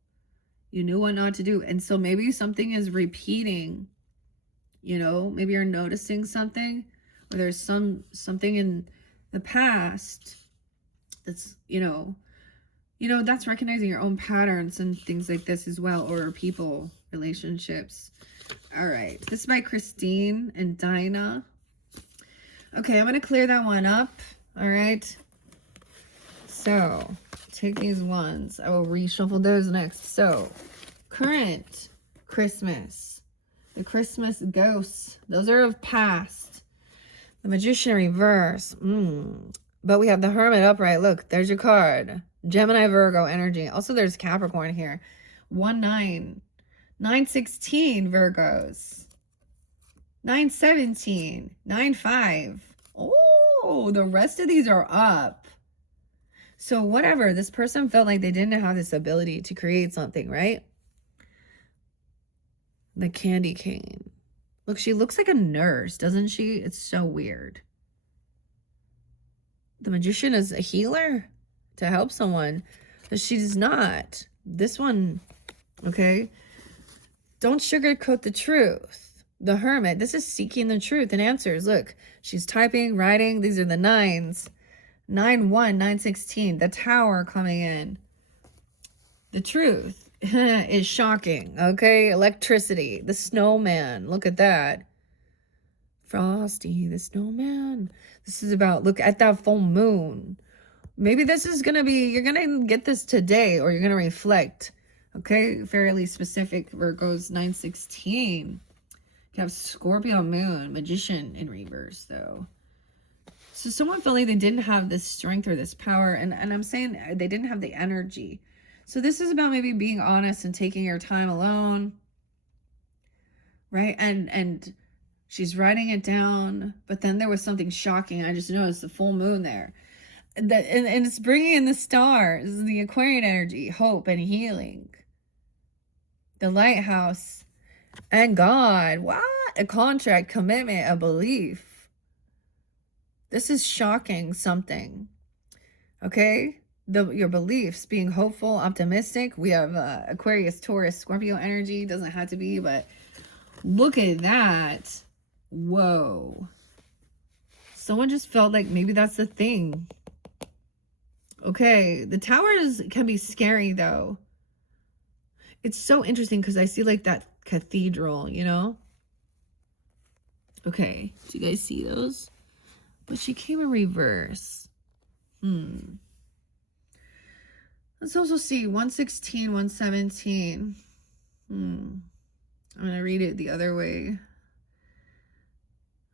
You knew what not to do. And so maybe something is repeating. You know, maybe you're noticing something. Or there's something in the past that's, you know, that's recognizing your own patterns and things like this as well, or people, relationships. All right, this is by Christine and Dinah. Okay, I'm going to clear that one up. All right, so take these ones. I will reshuffle those next. So current Christmas, the Christmas ghosts, those are of past. The Magician reverse. But we have the Hermit upright. Look, there's your card. Gemini, Virgo energy. Also, there's Capricorn here. 1-9. 9-16 Virgos. 9-17. 9-5. Oh, the rest of these are up. So whatever. This person felt like they didn't have this ability to create something, right? The Candy Cane. Look, she looks like a nurse, doesn't she? It's so weird. The Magician is a healer to help someone, but she's not. This one, okay? Don't sugarcoat the truth. The Hermit, this is seeking the truth and answers. Look, she's typing, writing. These are the 9s. 9-1, 9-16. The Tower coming in. The truth. Is shocking, okay? Electricity, the snowman, look at that. Frosty, the snowman. This is about, look at that full moon. Maybe this is gonna be, you're gonna get this today, or you're gonna reflect, okay? Fairly specific. Virgos, 9-16. You have Scorpio moon, Magician in reverse, though. So someone felt like they didn't have this strength or this power, and I'm saying they didn't have the energy. So this is about maybe being honest and taking your time alone, right? And she's writing it down, but then there was something shocking. I just noticed the full moon there. And it's bringing in the stars, the Aquarian energy, hope and healing. The Lighthouse and God. What? A contract, commitment, a belief. This is shocking something, okay? Your beliefs, being hopeful, optimistic. We have Aquarius, Taurus, Scorpio energy. Doesn't have to be, but look at that. Whoa. Someone just felt like maybe that's the thing. Okay, the Towers can be scary, though. It's so interesting because I see like that cathedral, you know? Okay, do you guys see those? But she came in reverse. Let's also see 116, 117. I'm going to read it the other way.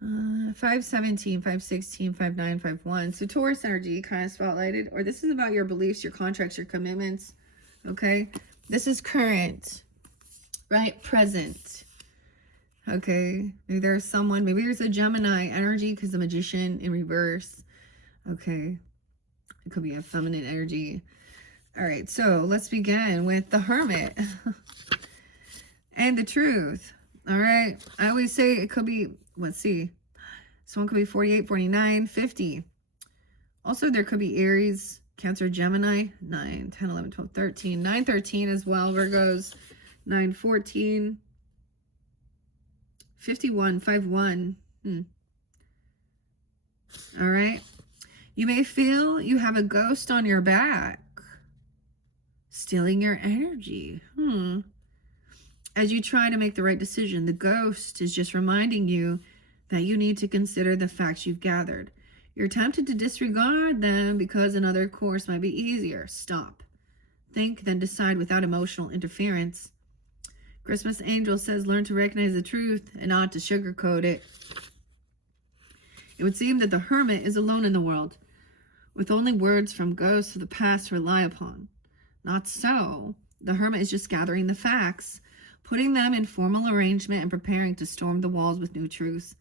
517, 516, 59, 51. So Taurus energy kind of spotlighted. Or this is about your beliefs, your contracts, your commitments. Okay? This is current. Right? Present. Okay? Maybe there's someone. Maybe there's a Gemini energy because the Magician in reverse. Okay? It could be a feminine energy. All right, so let's begin with the Hermit and the truth. All right, I always say it could be let's see. Someone could be 48, 49, 50. Also, there could be Aries, Cancer, Gemini, 9, 10, 11, 12, 13, 9, 13 as well, Virgos, 9, 14, 51, 5, 1. All right. You may feel you have a ghost on your back, stealing your energy. As you try to make the right decision, the ghost is just reminding you that you need to consider the facts you've gathered. You're tempted to disregard them because another course might be easier. Stop. Think, then decide without emotional interference. Christmas Angel says, learn to recognize the truth and not to sugarcoat it. It would seem that the hermit is alone in the world, with only words from ghosts of the past to rely upon. Not so. The hermit is just gathering the facts, putting them in formal arrangement and preparing to storm the walls with new truths.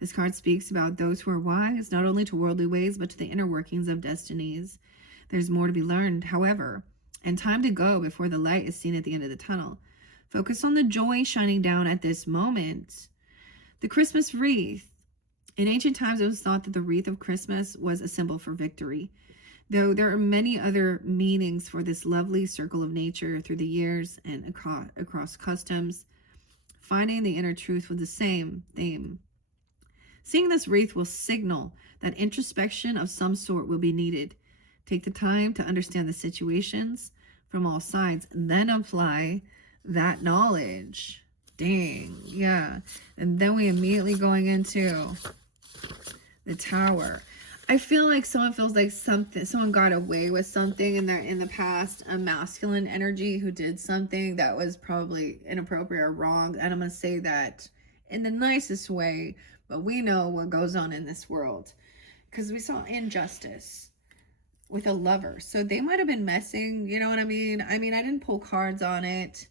This card speaks about those who are wise, not only to worldly ways, but to the inner workings of destinies. There's more to be learned, however, and time to go before the light is seen at the end of the tunnel. Focus on the joy shining down at this moment. The Christmas wreath. In ancient times, it was thought that the wreath of Christmas was a symbol for victory, though there are many other meanings for this lovely circle of nature through the years and across customs. Finding the inner truth was the same theme. Seeing this wreath will signal that introspection of some sort will be needed. Take the time to understand the situations from all sides, and then apply that knowledge. Dang, yeah. And then we immediately going into the Tower. I feel like someone feels like someone got away with something in the past, a masculine energy who did something that was probably inappropriate or wrong. And I'm going to say that in the nicest way, but we know what goes on in this world because we saw injustice with a lover. So they might have been messing, you know what I mean? I didn't pull cards on it.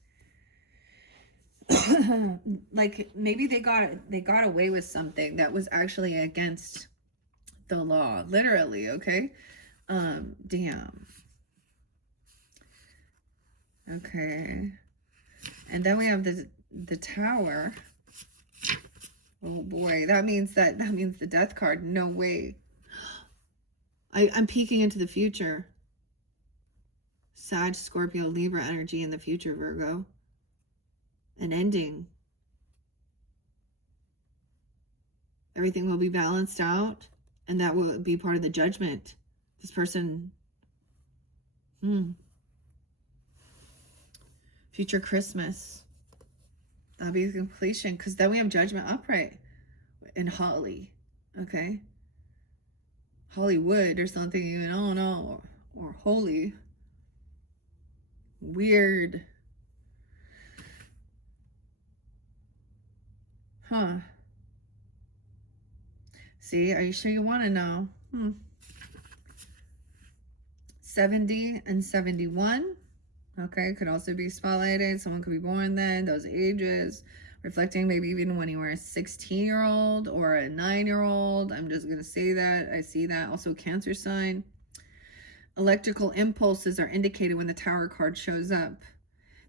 Like maybe they got away with something that was actually against the law, literally. Okay. Damn. Okay. And then we have the Tower. Oh boy, that means the Death card. No way. I'm peeking into the future. Sag, Scorpio, Libra energy in the future, Virgo. An ending. Everything will be balanced out, and that will be part of the judgment. This person, future Christmas. That'll be the completion, because then we have Judgment upright in Holly. Okay, Hollywood or something, even, I don't know, or holy. Weird. Huh. See, are you sure you want to know? 70 and 71. Okay, could also be spotlighted. Someone could be born then, those ages. Reflecting maybe even when you were a 16-year-old or a 9-year-old. I'm just going to say that. I see that. Also, Cancer sign. Electrical impulses are indicated when the Tower card shows up.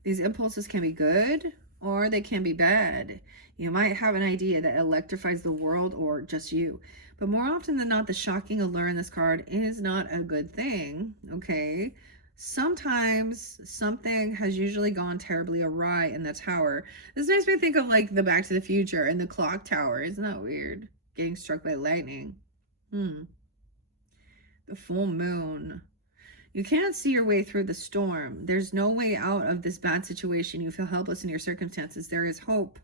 These impulses can be good or they can be bad. You might have an idea that electrifies the world or just you. But more often than not, the shocking allure in this card is not a good thing, okay? Sometimes something has usually gone terribly awry in the Tower. This makes me think of like the Back to the Future and the clock tower. Isn't that weird? Getting struck by lightning. The full moon. You can't see your way through the storm. There's no way out of this bad situation. You feel helpless in your circumstances. There is hope.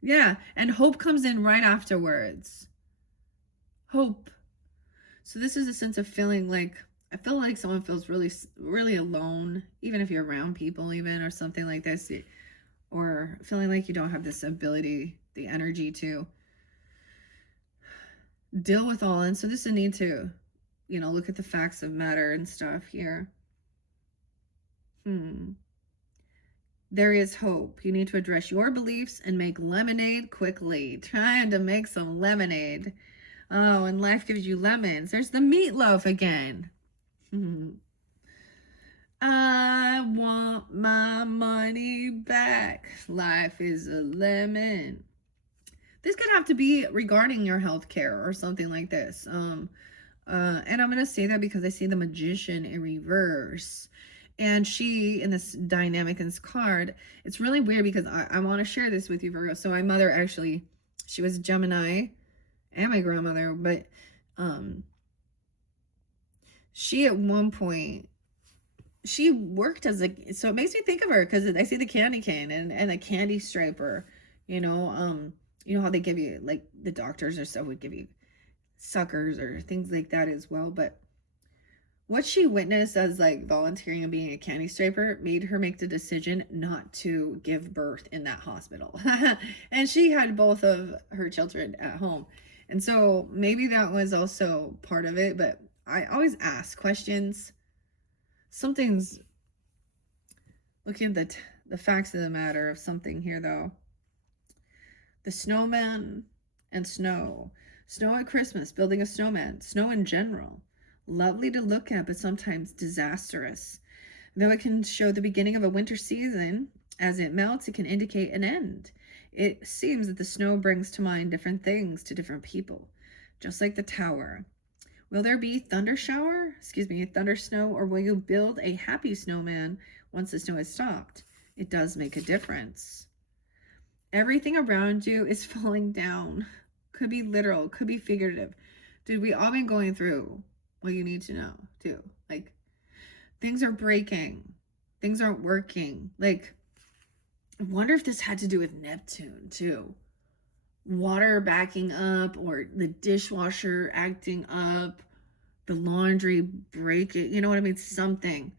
Yeah, and hope comes in right afterwards. Hope. So this is a sense of feeling like, I feel like someone feels really, really alone, even if you're around people even or something like this, or feeling like you don't have this ability, the energy to deal with all. And so this is a need to, you know, look at the facts of matter and stuff here. There is hope. You need to address your beliefs and make lemonade quickly. Trying to make some lemonade. Oh, and life gives you lemons. There's the meatloaf again. I want my money back. Life is a lemon. This could have to be regarding your health care or something like this. And I'm going to say that because I see the Magician in reverse. And she, in this dynamic in this card, it's really weird because I want to share this with you, Virgo. So my mother actually, she was Gemini, and my grandmother, but she at one point, she worked as a, so it makes me think of her because I see the candy cane and a candy striper, you know how they give you, like the doctors or so would give you suckers or things like that as well. But what she witnessed as like volunteering and being a candy striper made her make the decision not to give birth in that hospital. And she had both of her children at home. And so maybe that was also part of it. But I always ask questions. Something's, looking at the facts of the matter of something here though. The snowman and snow. Snow at Christmas, building a snowman. Snow in general. Lovely to look at, but sometimes disastrous. Though it can show the beginning of a winter season, as it melts, it can indicate an end. It seems that the snow brings to mind different things to different people, just like the tower. Will there be thunder snow, or will you build a happy snowman once the snow has stopped? It does make a difference. Everything around you is falling down. Could be literal, could be figurative. Dude, we all been going through what you need to know too. Like, things are breaking, things aren't working. Like, I wonder if this had to do with Neptune too. Water backing up, or the dishwasher acting up, the laundry breaking, you know what I mean? Something.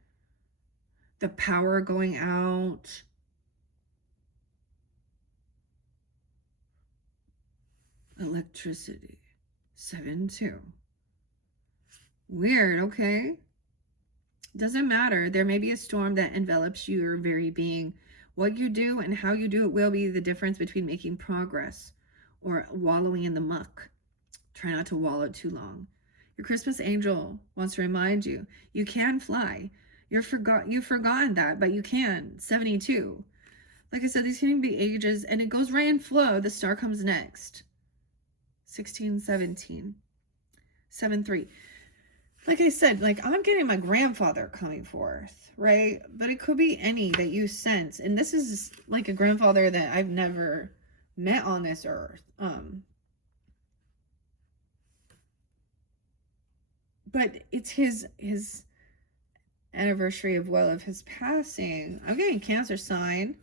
The power going out. Electricity. 7-2. Weird, okay? Doesn't matter. There may be a storm that envelops your very being. What you do and how you do it will be the difference between making progress or wallowing in the muck. Try not to wallow too long. Your Christmas angel wants to remind you, you can fly. You've forgotten that, but you can. 72. Like I said, these can be ages, and it goes right in flow. The star comes next. 16, 17. 7-3. Like I said, like I'm getting my grandfather coming forth, right? But it could be any that you sense. And this is like a grandfather that I've never met on this earth. But it's his anniversary of his passing. I'm getting Cancer sign,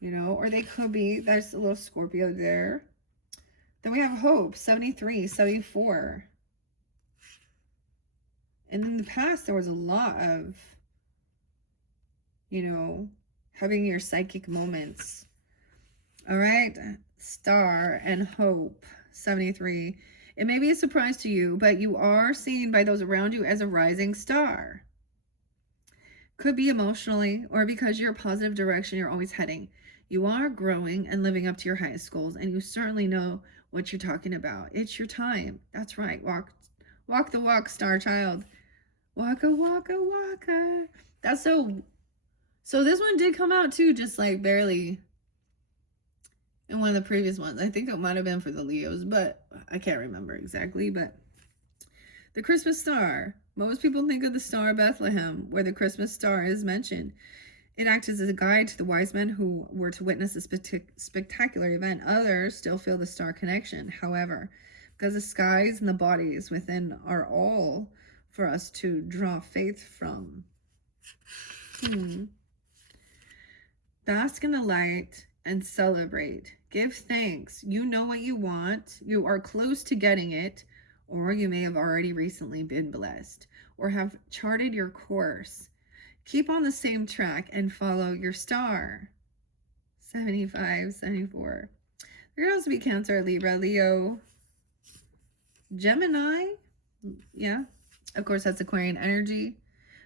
you know, or they could be, there's a little Scorpio there. Then we have Hope, 73, 74. And in the past, there was a lot of, you know, having your psychic moments. All right, Star and Hope, 73. It may be a surprise to you, but you are seen by those around you as a rising star. Could be emotionally, or because you're a positive direction you're always heading. You are growing and living up to your highest goals, and you certainly know what you're talking about. It's your time. That's right. Walk the walk, star child. Waka, waka, waka. That's so this one did come out too, just like barely in one of the previous ones. I think it might have been for the Leos, but I can't remember exactly. But the Christmas star. Most people think of the Star of Bethlehem, where the Christmas star is mentioned. It acts as a guide to the wise men who were to witness a spectacular event. Others still feel the star connection. However, because the skies and the bodies within are all for us to draw faith from. Bask in the light and celebrate. Give thanks. You know what you want. You are close to getting it, or you may have already recently been blessed or have charted your course. Keep on the same track and follow your star. 75, 74. There could also be Cancer, Libra, Leo, Gemini. Yeah. Of course, that's Aquarian energy.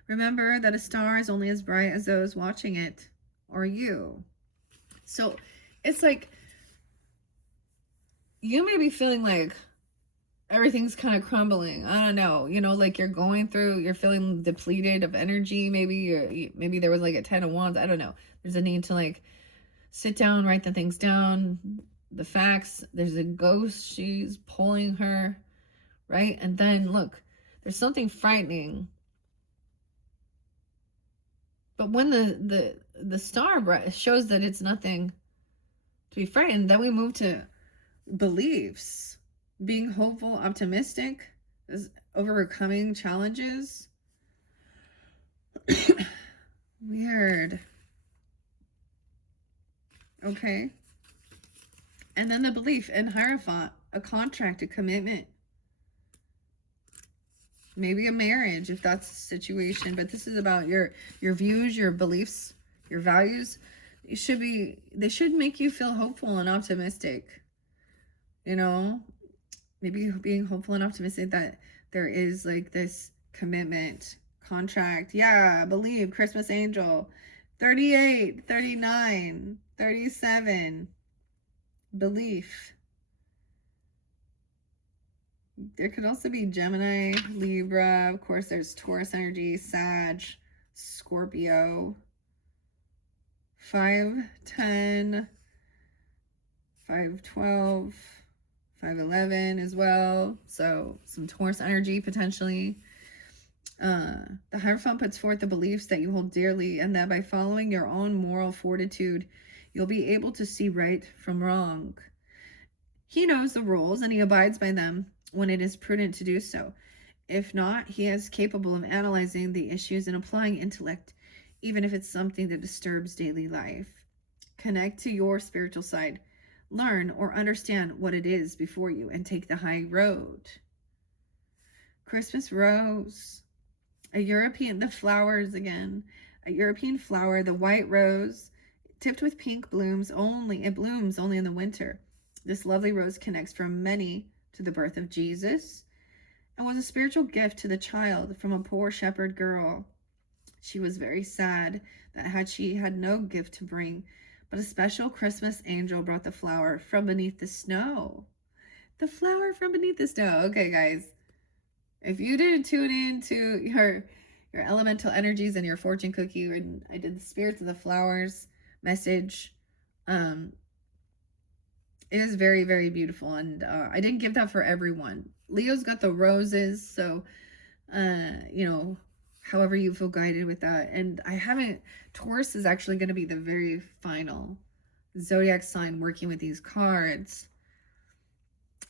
Remember that a star is only as bright as those watching it, or you. So it's like you may be feeling like everything's kind of crumbling. I don't know, you know, like you're feeling depleted of energy. Maybe there was like a 10 of Wands. I don't know. There's a need to like sit down, write the things down, the facts. There's a ghost. She's pulling her, right? And then look, there's something frightening. But when the star shows that it's nothing to be frightened, then we move to beliefs. Being hopeful, optimistic, is overcoming challenges. Weird. Okay. And then the belief in Hierophant, a contract, a commitment. Maybe a marriage if that's the situation. But this is about your views, your beliefs, your values. They should make you feel hopeful and optimistic. You know, maybe being hopeful and optimistic that there is like this commitment, contract. Yeah, believe, Christmas angel. 38, 39, 37. Belief. There could also be Gemini, Libra. Of course, there's Taurus energy, Sag, Scorpio. 510, 512, 511 as well. So some Taurus energy potentially. The Hierophant puts forth the beliefs that you hold dearly, and that by following your own moral fortitude, you'll be able to see right from wrong. He knows the rules and he abides by them when it is prudent to do so. If not, he is capable of analyzing the issues and applying intellect, even if it's something that disturbs daily life. Connect to your spiritual side. Learn or understand what it is before you and take the high road. Christmas rose. The flowers again. A European flower, the white rose, tipped with pink blooms only. It blooms only in the winter. This lovely rose connects for many to the birth of Jesus and was a spiritual gift to the child from a poor shepherd girl. She was very sad that she had no gift to bring, but a special Christmas angel brought the flower from beneath the snow. The flower from beneath the snow. Okay, guys. If you didn't tune in to your elemental energies and your fortune cookie, when I did the spirits of the flowers message, it is very, very beautiful. And I didn't give that for everyone. Leo's got the roses, so however you feel guided with that. And Taurus is actually going to be the very final zodiac sign working with these cards.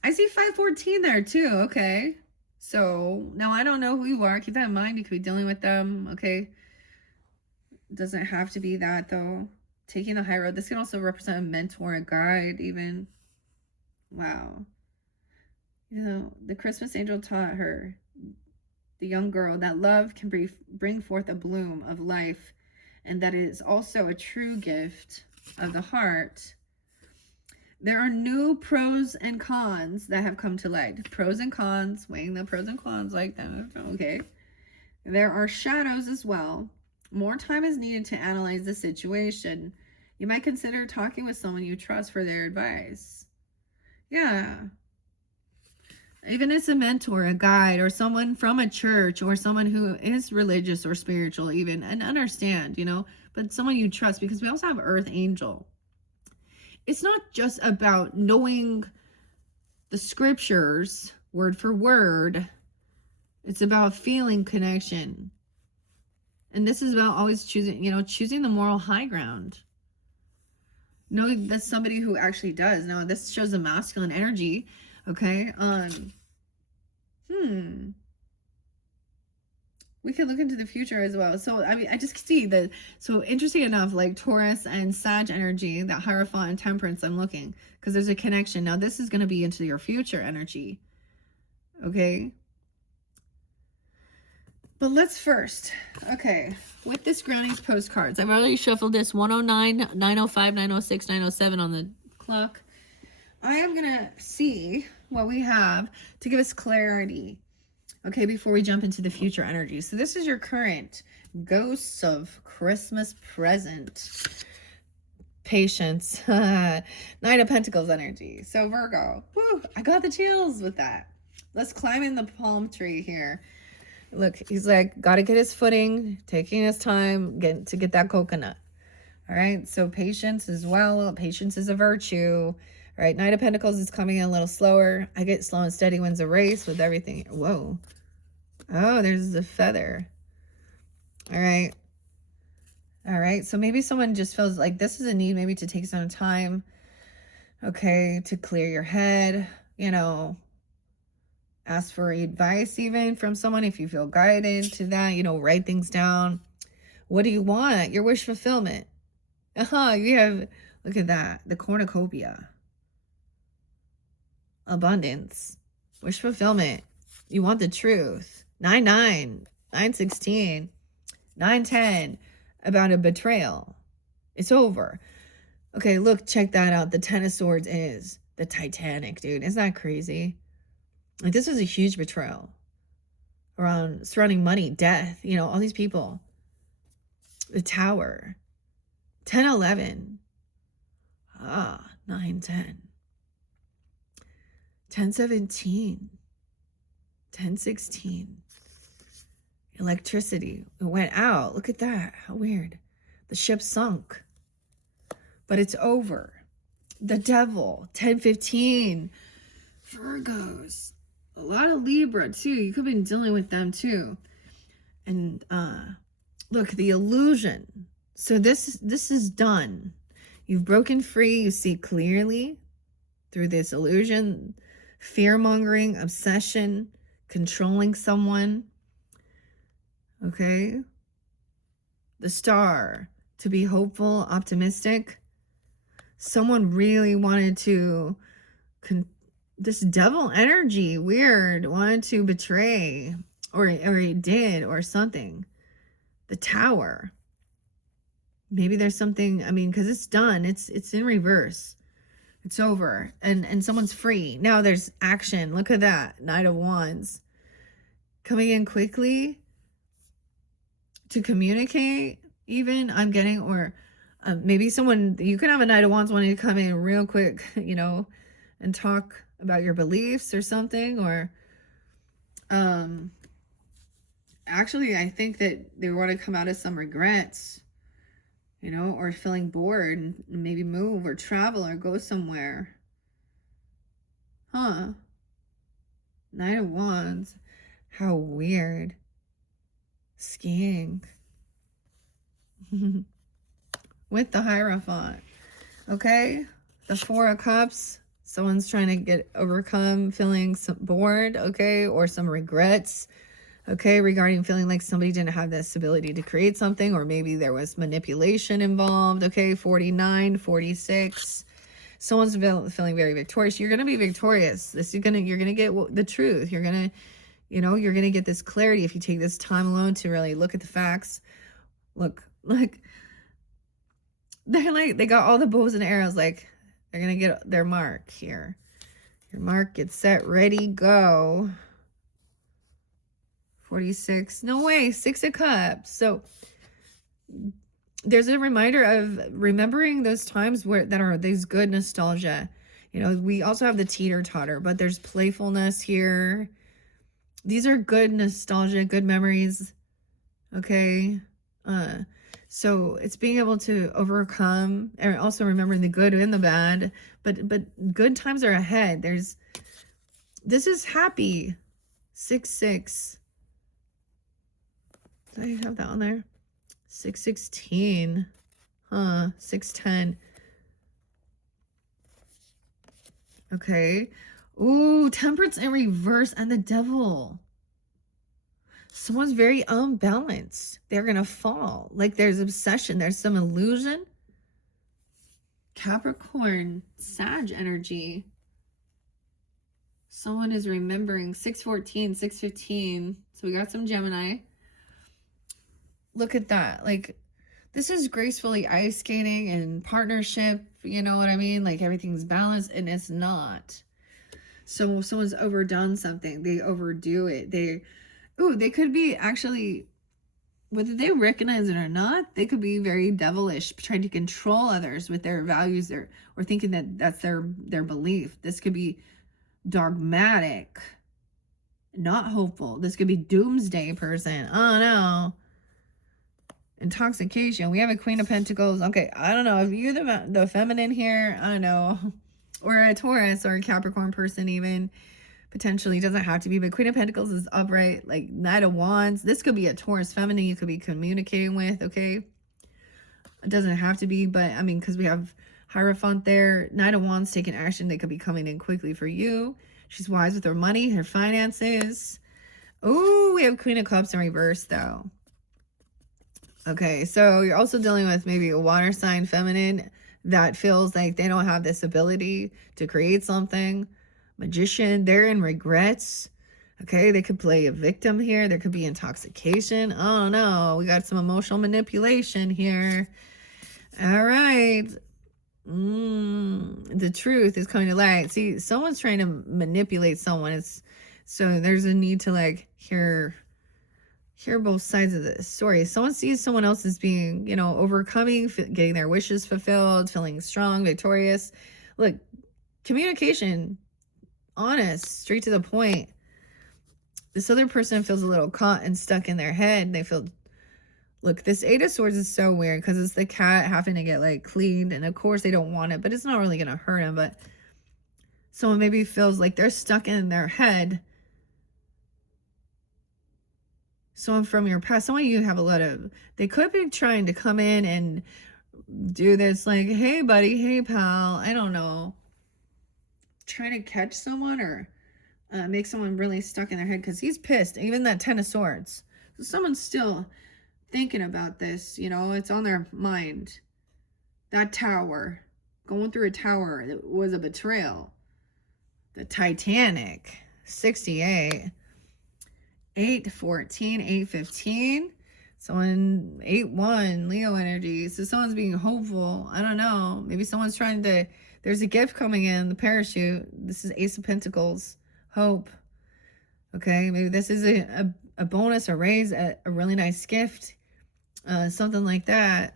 I see 514 there too. Okay. So now I don't know who you are. Keep that in mind. You could be dealing with them. Okay. Doesn't have to be that though. Taking the high road. This can also represent a mentor, a guide even. Wow. The Christmas angel taught her, the young girl, that love can bring forth a bloom of life, and that it is also a true gift of the heart. There are new pros and cons that have come to light. Pros and cons, weighing the pros and cons like that. Okay. There are shadows as well. More time is needed to analyze the situation. You might consider talking with someone you trust for their advice. Yeah. Even as a mentor, a guide, or someone from a church, or someone who is religious or spiritual even, and understand, but someone you trust, because we also have Earth Angel. It's not just about knowing the scriptures word for word. It's about feeling connection. And this is about always choosing the moral high ground. Knowing that's somebody who actually does. Now, this shows a masculine energy. Okay. We can look into the future as well. So, I just see that. So, interesting enough, like Taurus and Sag energy, that Hierophant and Temperance, I'm looking. Because there's a connection. Now, this is going to be into your future energy. Okay. But let's first, with this Groundings postcards, I've already shuffled this 109, 905, 906, 907 on the clock. I am going to see what we have to give us clarity, before we jump into the future energy. So this is your current ghosts of Christmas present. Patience. Nine of Pentacles energy. So Virgo, I got the chills with that. Let's climb in the palm tree here. Look, he's like, got to get his footing, taking his time to get that coconut. All right, so patience as well. Patience is a virtue. All right, Knight of Pentacles is coming in a little slower. I get slow and steady wins a race with everything. Whoa. Oh, there's the feather. All right. All right. So maybe someone just feels like this is a need maybe to take some time, okay, to clear your head, you know, ask for advice even from someone if you feel guided to that, you know, write things down. What do you want? Your wish fulfillment. You have, look at that, the cornucopia. Abundance. Wish fulfillment. You want the truth. 9-9, 9-16, 9-10, about a betrayal. It's over. Okay, look, check that out. The Ten of Swords is the Titanic, dude. Isn't that crazy? Like, this was a huge betrayal around surrounding money, death, you know, all these people. The Tower. 10-11. 9-10. 10-17. 10-16. Electricity. It went out. Look at that. How weird. The ship sunk. But it's over. The Devil. 10-15. Virgos. A lot of Libra too. You could have been dealing with them too. And look, the illusion. So this is done. You've broken free. You see clearly through this illusion, fear-mongering, obsession, controlling someone. Okay? The Star, to be hopeful, optimistic. Someone really wanted to, this devil energy, weird, wanted to betray, or he did, or something. The Tower. Maybe there's something, I mean, because it's done. It's in reverse. It's over. And someone's free. Now there's action. Look at that. Knight of Wands. Coming in quickly to communicate, even, I'm getting, or maybe someone, you could have a Knight of Wands wanting to come in real quick, you know, and talk about your beliefs or something, or actually, I think that they want to come out of some regrets, you know, or feeling bored and maybe move or travel or go somewhere. Knight of Wands. How weird. Skiing. With the Hierophant. Okay? The Four of Cups. Someone's trying to overcome feeling bored, okay? Or some regrets, okay? Regarding feeling like somebody didn't have this ability to create something, or maybe there was manipulation involved, okay? 49, 46. Someone's feeling very victorious. You're going to be victorious. You're going to get the truth. You're going to, you know, you're going to get this clarity if you take this time alone to really look at the facts. Look, they got all the bows and arrows, like, they're going to get their mark here. Your mark, get set, ready, go. 46. No way. 6 of Cups. So there's a reminder of remembering those times that are these good nostalgia. You know, we also have the teeter-totter, but there's playfulness here. These are good nostalgia, good memories. Okay. So it's being able to overcome, and also remembering the good and the bad, but good times are ahead. This is happy. 6-6. Did I have that on there? 6-16. 6-10. Okay. Ooh, Temperance in reverse and the Devil. Someone's very unbalanced. They're going to fall. Like, there's obsession. There's some illusion. Capricorn, Sag energy. Someone is remembering 6-14, 6-15. So we got some Gemini. Look at that. Like, this is gracefully ice skating and partnership. You know what I mean? Like, everything's balanced, and it's not. So someone's overdone something. They overdo it. They could be actually, whether they recognize it or not, they could be very devilish, trying to control others with their values, or thinking that that's their belief. This could be dogmatic, not hopeful. This could be doomsday person. Oh no. Intoxication. We have a Queen of Pentacles. Okay, I don't know if you're the feminine here. I don't know. or a Taurus or a Capricorn person even. Potentially doesn't have to be, but Queen of Pentacles is upright, like Knight of Wands. This could be a Taurus feminine you could be communicating with, okay? It doesn't have to be, but I mean, because we have Hierophant there. Knight of Wands taking action. They could be coming in quickly for you. She's wise with her money, her finances. Oh, we have Queen of Cups in reverse, though. Okay, so you're also dealing with maybe a water sign feminine that feels like they don't have this ability to create something. Magician, they're in regrets. Okay, they could play a victim here. There could be intoxication. Oh no, we got some emotional manipulation here. All right. The truth is coming to light. See, someone's trying to manipulate someone. So there's a need to like hear both sides of this story. Someone sees someone else as being, you know, overcoming, getting their wishes fulfilled, feeling strong, victorious. Look, communication, honest, straight to the point. This other person feels a little caught and stuck in their head. They feel, look, this Eight of Swords is so weird because it's the cat having to get like cleaned, and of course they don't want it, but it's not really gonna hurt them. But someone maybe feels like they're stuck in their head. Someone from your past, someone you have a lot of, they could be trying to come in and do this like, hey buddy, hey pal, I don't know, trying to catch someone or make someone really stuck in their head because he's pissed. Even that Ten of Swords, so someone's still thinking about this, you know, it's on their mind. That tower, going through a tower, it was a betrayal. The Titanic, 68. 8-14, 8-15. Someone 8-1, Leo energy. So someone's being hopeful. I don't know. Maybe someone's trying to, there's a gift coming in, the parachute. This is Ace of Pentacles, hope. Okay, maybe this is a bonus, a raise, a really nice gift. Something like that.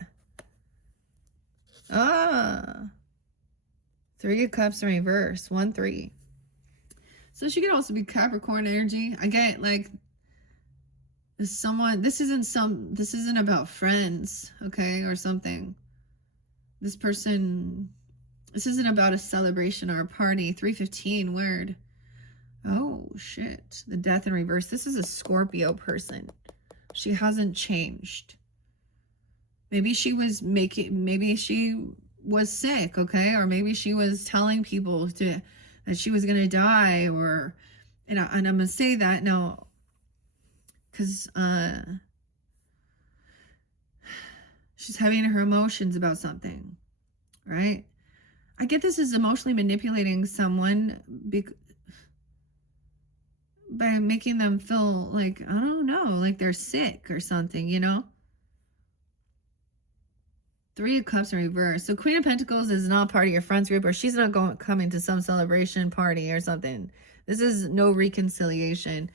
Three of Cups in reverse, 1-3. So she could also be Capricorn energy. I get like someone, this isn't about friends, okay, or something. This person, this isn't about a celebration or a party. 3-15, weird. Oh shit, the Death in reverse. This is a Scorpio person. She hasn't changed. Maybe she was maybe she was sick, okay, or maybe she was telling people that she was gonna die, or and I'm gonna say that now because she's having her emotions about something, right? I get this as emotionally manipulating someone by making them feel like, I don't know, like they're sick or something, you know? Three of Cups in reverse. So Queen of Pentacles is not part of your friends group, or she's not coming to some celebration party or something. This is no reconciliation.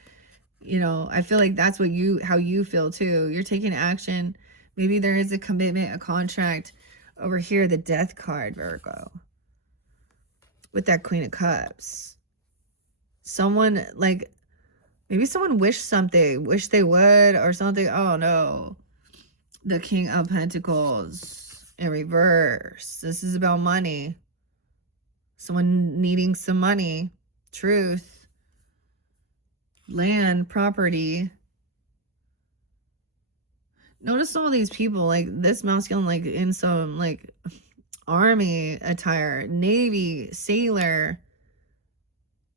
You know, I feel like that's how you feel too. You're taking action. Maybe there is a commitment, a contract. Over here, the Death card, Virgo. With that Queen of Cups. Someone, like, maybe someone wished something, wish they would or something. Oh no. The King of Pentacles in reverse. This is about money. Someone needing some money. Truth. Land, property. Notice all these people, like this masculine, like in some like army attire, navy, sailor,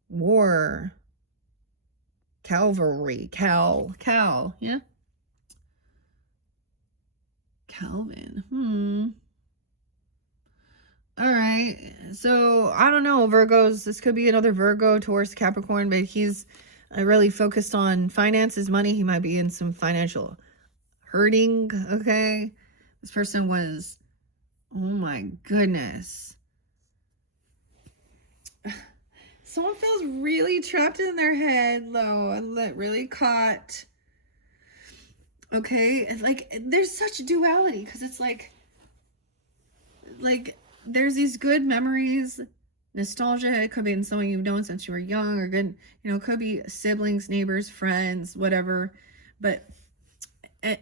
war, cavalry, Cal, yeah. Calvin. All right. So I don't know, Virgos. This could be another Virgo, Taurus, Capricorn, but he's really focused on finances, money. He might be in some financial hurting. Okay. This person was, oh my goodness. Someone feels really trapped in their head, though, really caught. Okay, like there's such duality because it's like there's these good memories, nostalgia. It could be in someone you've known since you were young, or good, you know, it could be siblings, neighbors, friends, whatever. But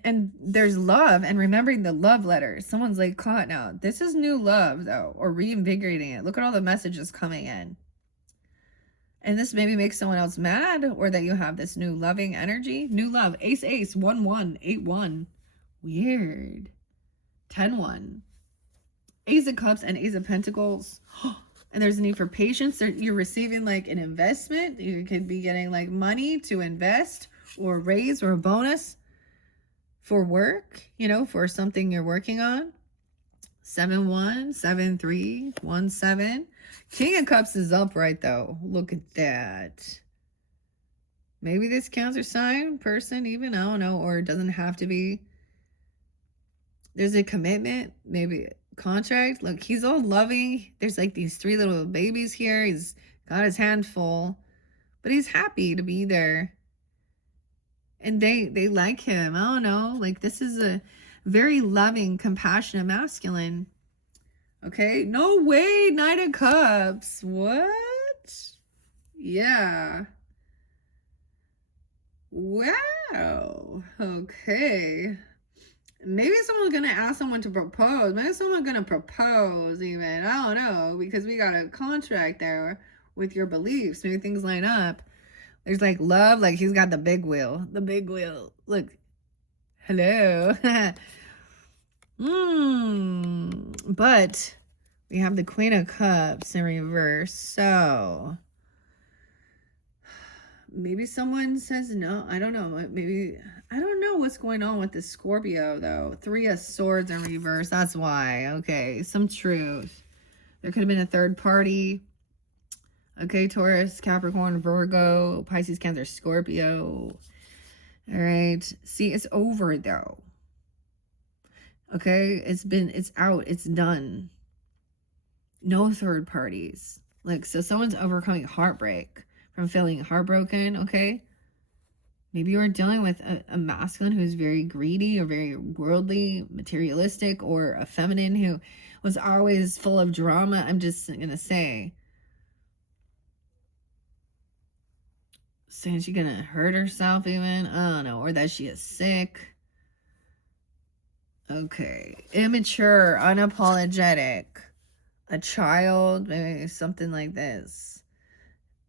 and there's love and remembering the love letters. Someone's like caught now. This is new love though, or reinvigorating it. Look at all the messages coming in. And this maybe makes someone else mad, or that you have this new loving energy. New love. Ace, ace, 1, 1, 8, 1. Weird. 10, 1. Ace of Cups and Ace of Pentacles. And there's a need for patience. You're receiving like an investment. You could be getting like money to invest or raise or a bonus for work, you know, for something you're working on. 7, 1, 7, 3, 1, 7. King of Cups is upright though. Look at that. Maybe this Cancer sign person even, I don't know, or it doesn't have to be. There's a commitment, maybe contract. Look, he's all loving. There's like these 3 little babies here. He's got his hand full, but he's happy to be there. And they like him. I don't know. Like, this is a very loving, compassionate masculine. Okay. No way. Knight of Cups. What? Yeah. Wow. Okay. Maybe someone's going to ask someone to propose. Maybe someone's going to propose even. I don't know. Because we got a contract there with your beliefs. Maybe things line up. There's like love. Like he's got the big wheel. The big wheel. Look. Hello. But we have the Queen of Cups in reverse. So maybe someone says no. I don't know. Maybe, I don't know what's going on with the Scorpio though. 3 of Swords in reverse. That's why. Okay. Some truth. There could have been a third party. Okay. Taurus, Capricorn, Virgo, Pisces, Cancer, Scorpio. All right. See, it's over though. Okay. It's out. It's done. No third parties. Like, so someone's overcoming heartbreak from feeling heartbroken. Okay. Maybe you're dealing with a masculine who's very greedy or very worldly, materialistic, or a feminine who was always full of drama. I'm just going to say. Saying she's going to hurt herself even. I don't know. Or that she is sick. Okay. Immature, unapologetic. A child, maybe something like this.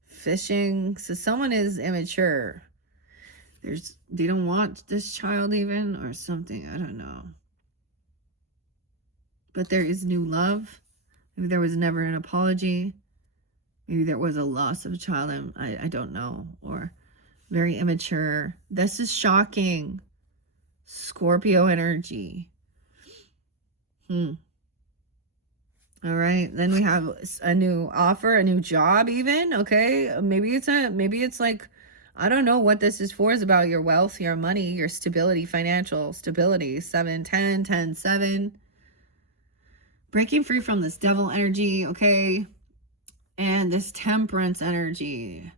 Fishing. So someone is immature. They don't want this child even, or something. I don't know. But there is new love. Maybe there was never an apology. Maybe there was a loss of a child. I don't know. Or very immature. This is shocking. Scorpio energy. All right. Then we have a new offer, a new job even. Okay. Maybe it's like, I don't know what this is for. Is about your wealth, your money, your stability, financial stability. 7, 10, 10, 7. Breaking free from this devil energy. Okay. And this temperance energy.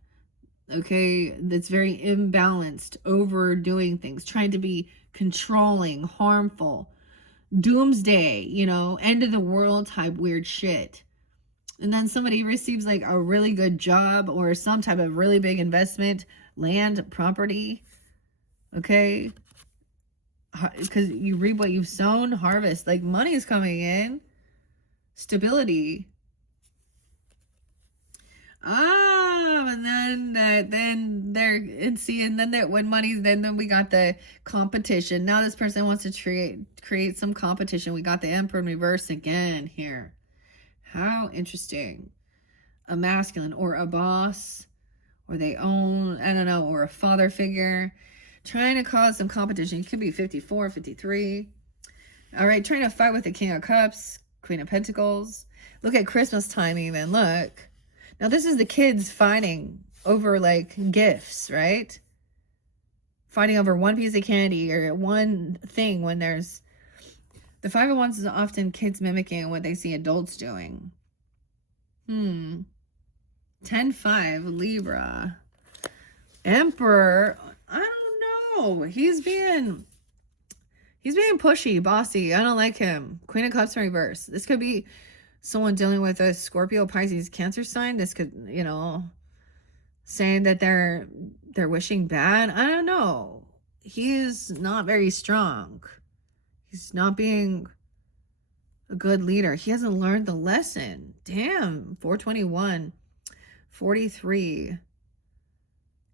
Okay. That's very imbalanced, overdoing things, trying to be controlling, harmful, doomsday, you know, end of the world type weird shit. And then somebody receives like a really good job or some type of really big investment, land, property. Okay. Because you reap what you've sown, harvest. Like money is coming in. Stability. And then when money's, then we got the competition. Now this person wants to create some competition. We got the Emperor in reverse again here. How interesting. A masculine or a boss, or they own, I don't know, or a father figure trying to cause some competition. It could be 54, 53. All right, trying to fight with the King of Cups, Queen of Pentacles. Look at Christmas time even. Look. Now this is the kids fighting over like gifts, right? Fighting over one piece of candy or one thing when there's... The 5 of Wands is often kids mimicking what they see adults doing. 10-5, Libra. Emperor, I don't know. He's being pushy, bossy. I don't like him. Queen of Cups in reverse. This could be someone dealing with a Scorpio, Pisces, Cancer sign. This could, you know, saying that they're wishing bad. I don't know. he is not very strong. He's not being a good leader. He hasn't learned the lesson. Damn, 421, 43.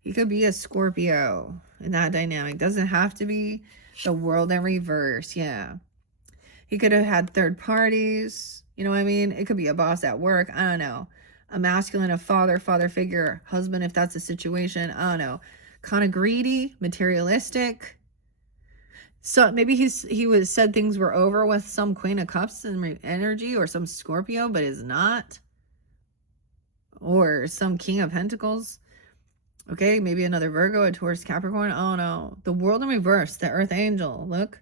He could be a Scorpio in that dynamic. Doesn't have to be the world in reverse. Yeah. He could have had third parties. You know what I mean? It could be a boss at work. I don't know. A masculine, a father figure, husband, if that's the situation. I don't know. Kind of greedy, materialistic. So maybe he was said things were over with some Queen of Cups and energy, or some Scorpio, but is not. Or some King of Pentacles. Okay, maybe another Virgo, a Taurus, Capricorn. Oh no. The world in reverse, the Earth Angel. Look.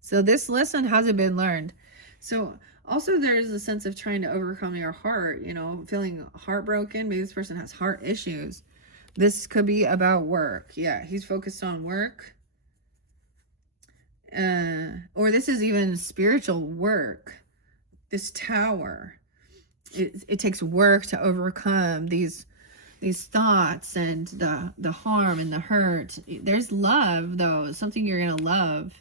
So this lesson hasn't been learned. So also there's a sense of trying to overcome your heart, you know, feeling heartbroken. Maybe this person has heart issues. This could be about work. Yeah, he's focused on work. Or this is even spiritual work. This Tower. It takes work to overcome these thoughts and the harm and the hurt. There's love, though. Something you're going to love.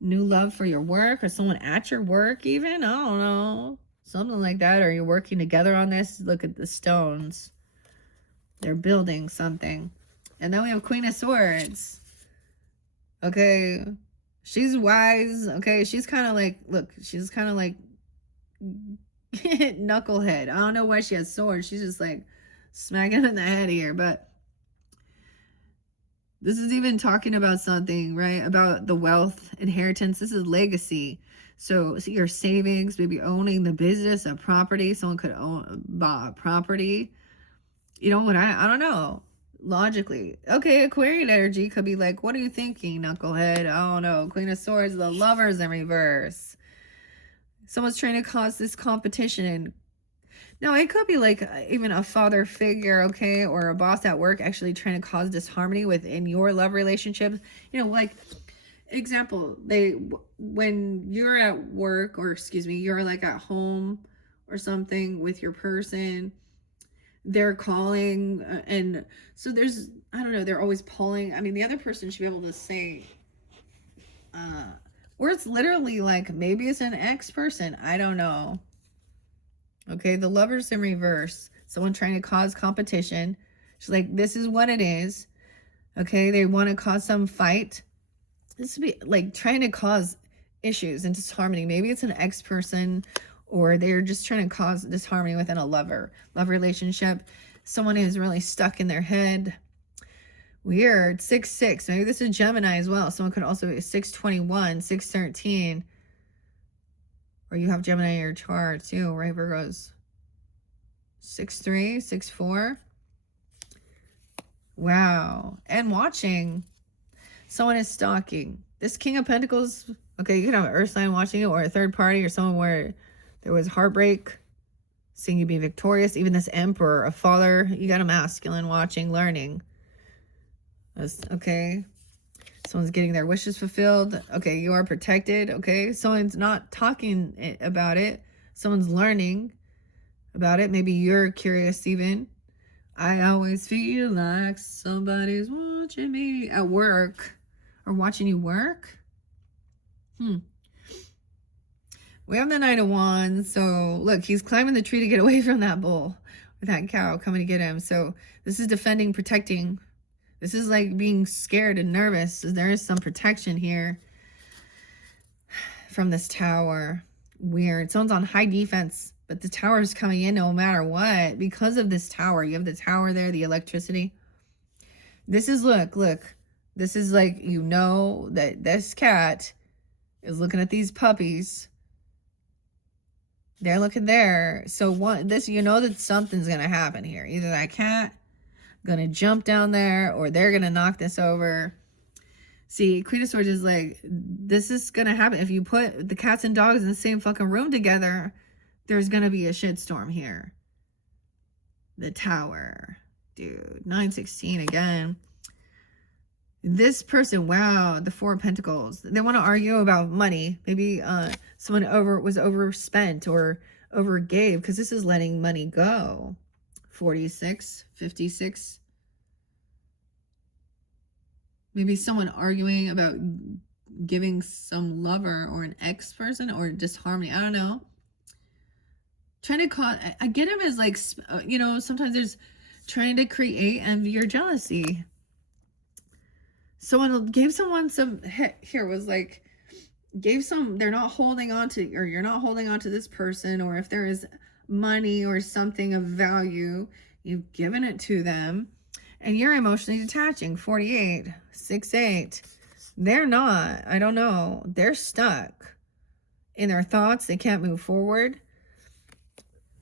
New love for your work, or someone at your work even. I don't know. Something like that. Or you're working together on this. Look at the stones. They're building something. And then we have Queen of Swords. Okay. She's wise. Okay. She's kind of like, look, she's kind of like knucklehead. I don't know why she has swords. She's just like smacking in the head here. But this is even talking about something, right? About the wealth, inheritance. This is legacy. So your savings, maybe owning the business, a property. Someone could buy a property. You know what? I don't know. Logically. Okay, Aquarian energy could be like, what are you thinking, knucklehead? I don't know. Queen of Swords, the Lovers in reverse. Someone's trying to cause this competition. Now, it could be like even a father figure, okay, or a boss at work actually trying to cause disharmony within your love relationships. You know, like, example, when you're at work, or excuse me, you're like at home or something with your person, they're calling, and so there's, I don't know, they're always pulling. I mean, the other person should be able to say, or it's literally like, maybe it's an ex person. I don't know. Okay, the Lovers in reverse. Someone trying to cause competition. She's like, this is what it is. Okay, they want to cause some fight. This would be like trying to cause issues and disharmony. Maybe it's an ex person, or they're just trying to cause disharmony within a love relationship. Someone who's really stuck in their head. Weird. 6-6. Maybe this is Gemini as well. Someone could also be 6-21, 6-13. Or you have Gemini in your chart too, right, Virgos? 6-3, 6-4. Wow. And watching. Someone is stalking. This King of Pentacles. Okay, you could have an earth sign watching it, or a third party, or someone where there was heartbreak. Seeing you be victorious. Even this Emperor, a father. You got a masculine watching, learning. Okay. Someone's getting their wishes fulfilled. Okay, you are protected. Okay, someone's not talking about it. Someone's learning about it. Maybe you're curious even. I always feel like somebody's watching me at work, or watching you work. We have the Knight of Wands. So look, he's climbing the tree to get away from that bull, or that cow coming to get him. So this is defending, protecting. This is like being scared and nervous. There is some protection here from this Tower. Weird. Someone's on high defense, but the Tower is coming in no matter what. Because of this Tower. You have the Tower there, the electricity. This is, look. This is like, you know that this cat is looking at these puppies. They're looking there. So you know that something's going to happen here. Either that cat gonna jump down there, or they're gonna knock this over. See, Queen of Swords is like, this is gonna happen. If you put the cats and dogs in the same fucking room together, there's gonna be a shitstorm here. The Tower. Dude, 9-16 again. This person, wow, the Four of Pentacles. They want to argue about money. Maybe someone was overspent or overgave, because this is letting money go. 46, 56. Maybe someone arguing about giving some lover or an ex person or disharmony. I don't know. Trying to cause, I get him as like, sometimes there's trying to create envy or jealousy. Someone gave someone some, here was like, they're not holding on to, or you're not holding on to this person, or if there is money or something of value, you've given it to them and you're emotionally detaching. 48, 6-8. They're not, I don't know. They're stuck in their thoughts. They can't move forward.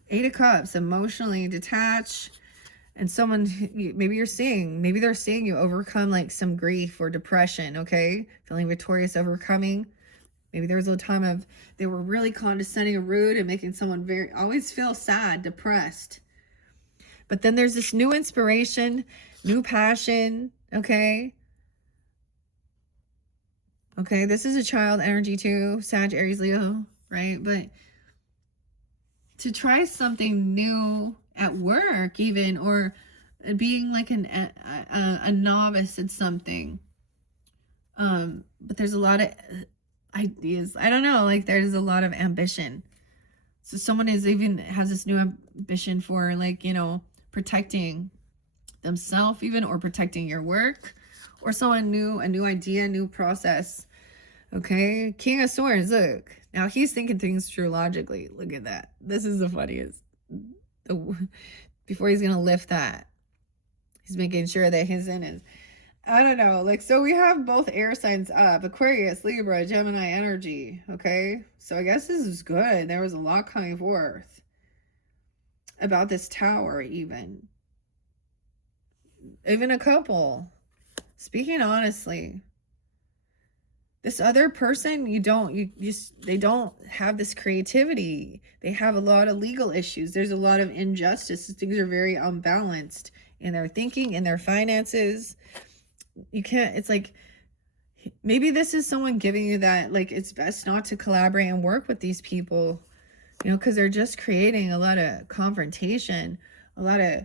8 of Cups, emotionally detached. And someone, maybe they're seeing you overcome like some grief or depression, okay? Feeling victorious, overcoming. Maybe there was a time of, they were really condescending or rude and making someone always feel sad, depressed. But then there's this new inspiration, new passion, okay? Okay, this is a child energy too, Sag, Aries, Leo, right? But to try something new at work even, or being like a novice at something. But there's a lot of ideas. I don't know, like there's a lot of ambition. So someone has this new ambition for like, protecting themselves even, or protecting your work, or someone new, a new idea, new process. Okay, King of Swords, look. Now he's thinking things through logically. Look at that. This is the funniest. Before he's going to lift that, he's making sure that he's in his, I don't know. Like, so we have both air signs up. Aquarius, Libra, Gemini energy. Okay, so I guess this is good. There was a lot coming forth about this tower even a couple. Speaking honestly, this other person, they don't have this creativity. They have a lot of legal issues. There's a lot of injustice. Things are very unbalanced in their thinking, in their finances. You can't, it's like, maybe this is someone giving you that, like, it's best not to collaborate and work with these people, because they're just creating a lot of confrontation, a lot of,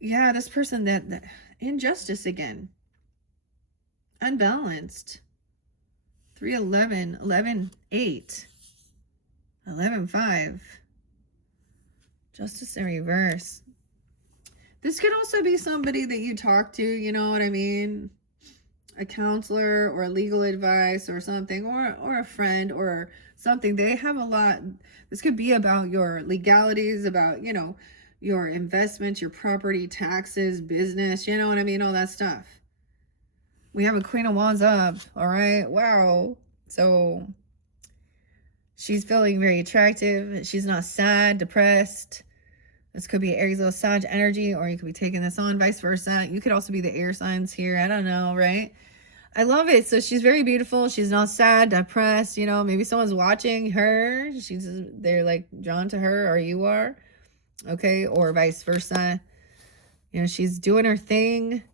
yeah, this person that injustice again. Unbalanced. 3-11, 11-8, 11-5. Justice in reverse. This could also be somebody that you talk to, you know what I mean? A counselor or legal advice or something, or a friend or something. They have a lot. This could be about your legalities, about, your investments, your property, taxes, business, you know what I mean? All that stuff. We have a Queen of Wands up, all right? Wow. So she's feeling very attractive. She's not sad, depressed. This could be Aries, Leo, Sag energy, or you could be taking this on, vice versa. You could also be the air signs here. I don't know, right? I love it. So she's very beautiful. She's not sad, depressed. Maybe someone's watching her. They're like drawn to her, or you are. Okay, or vice versa. She's doing her thing,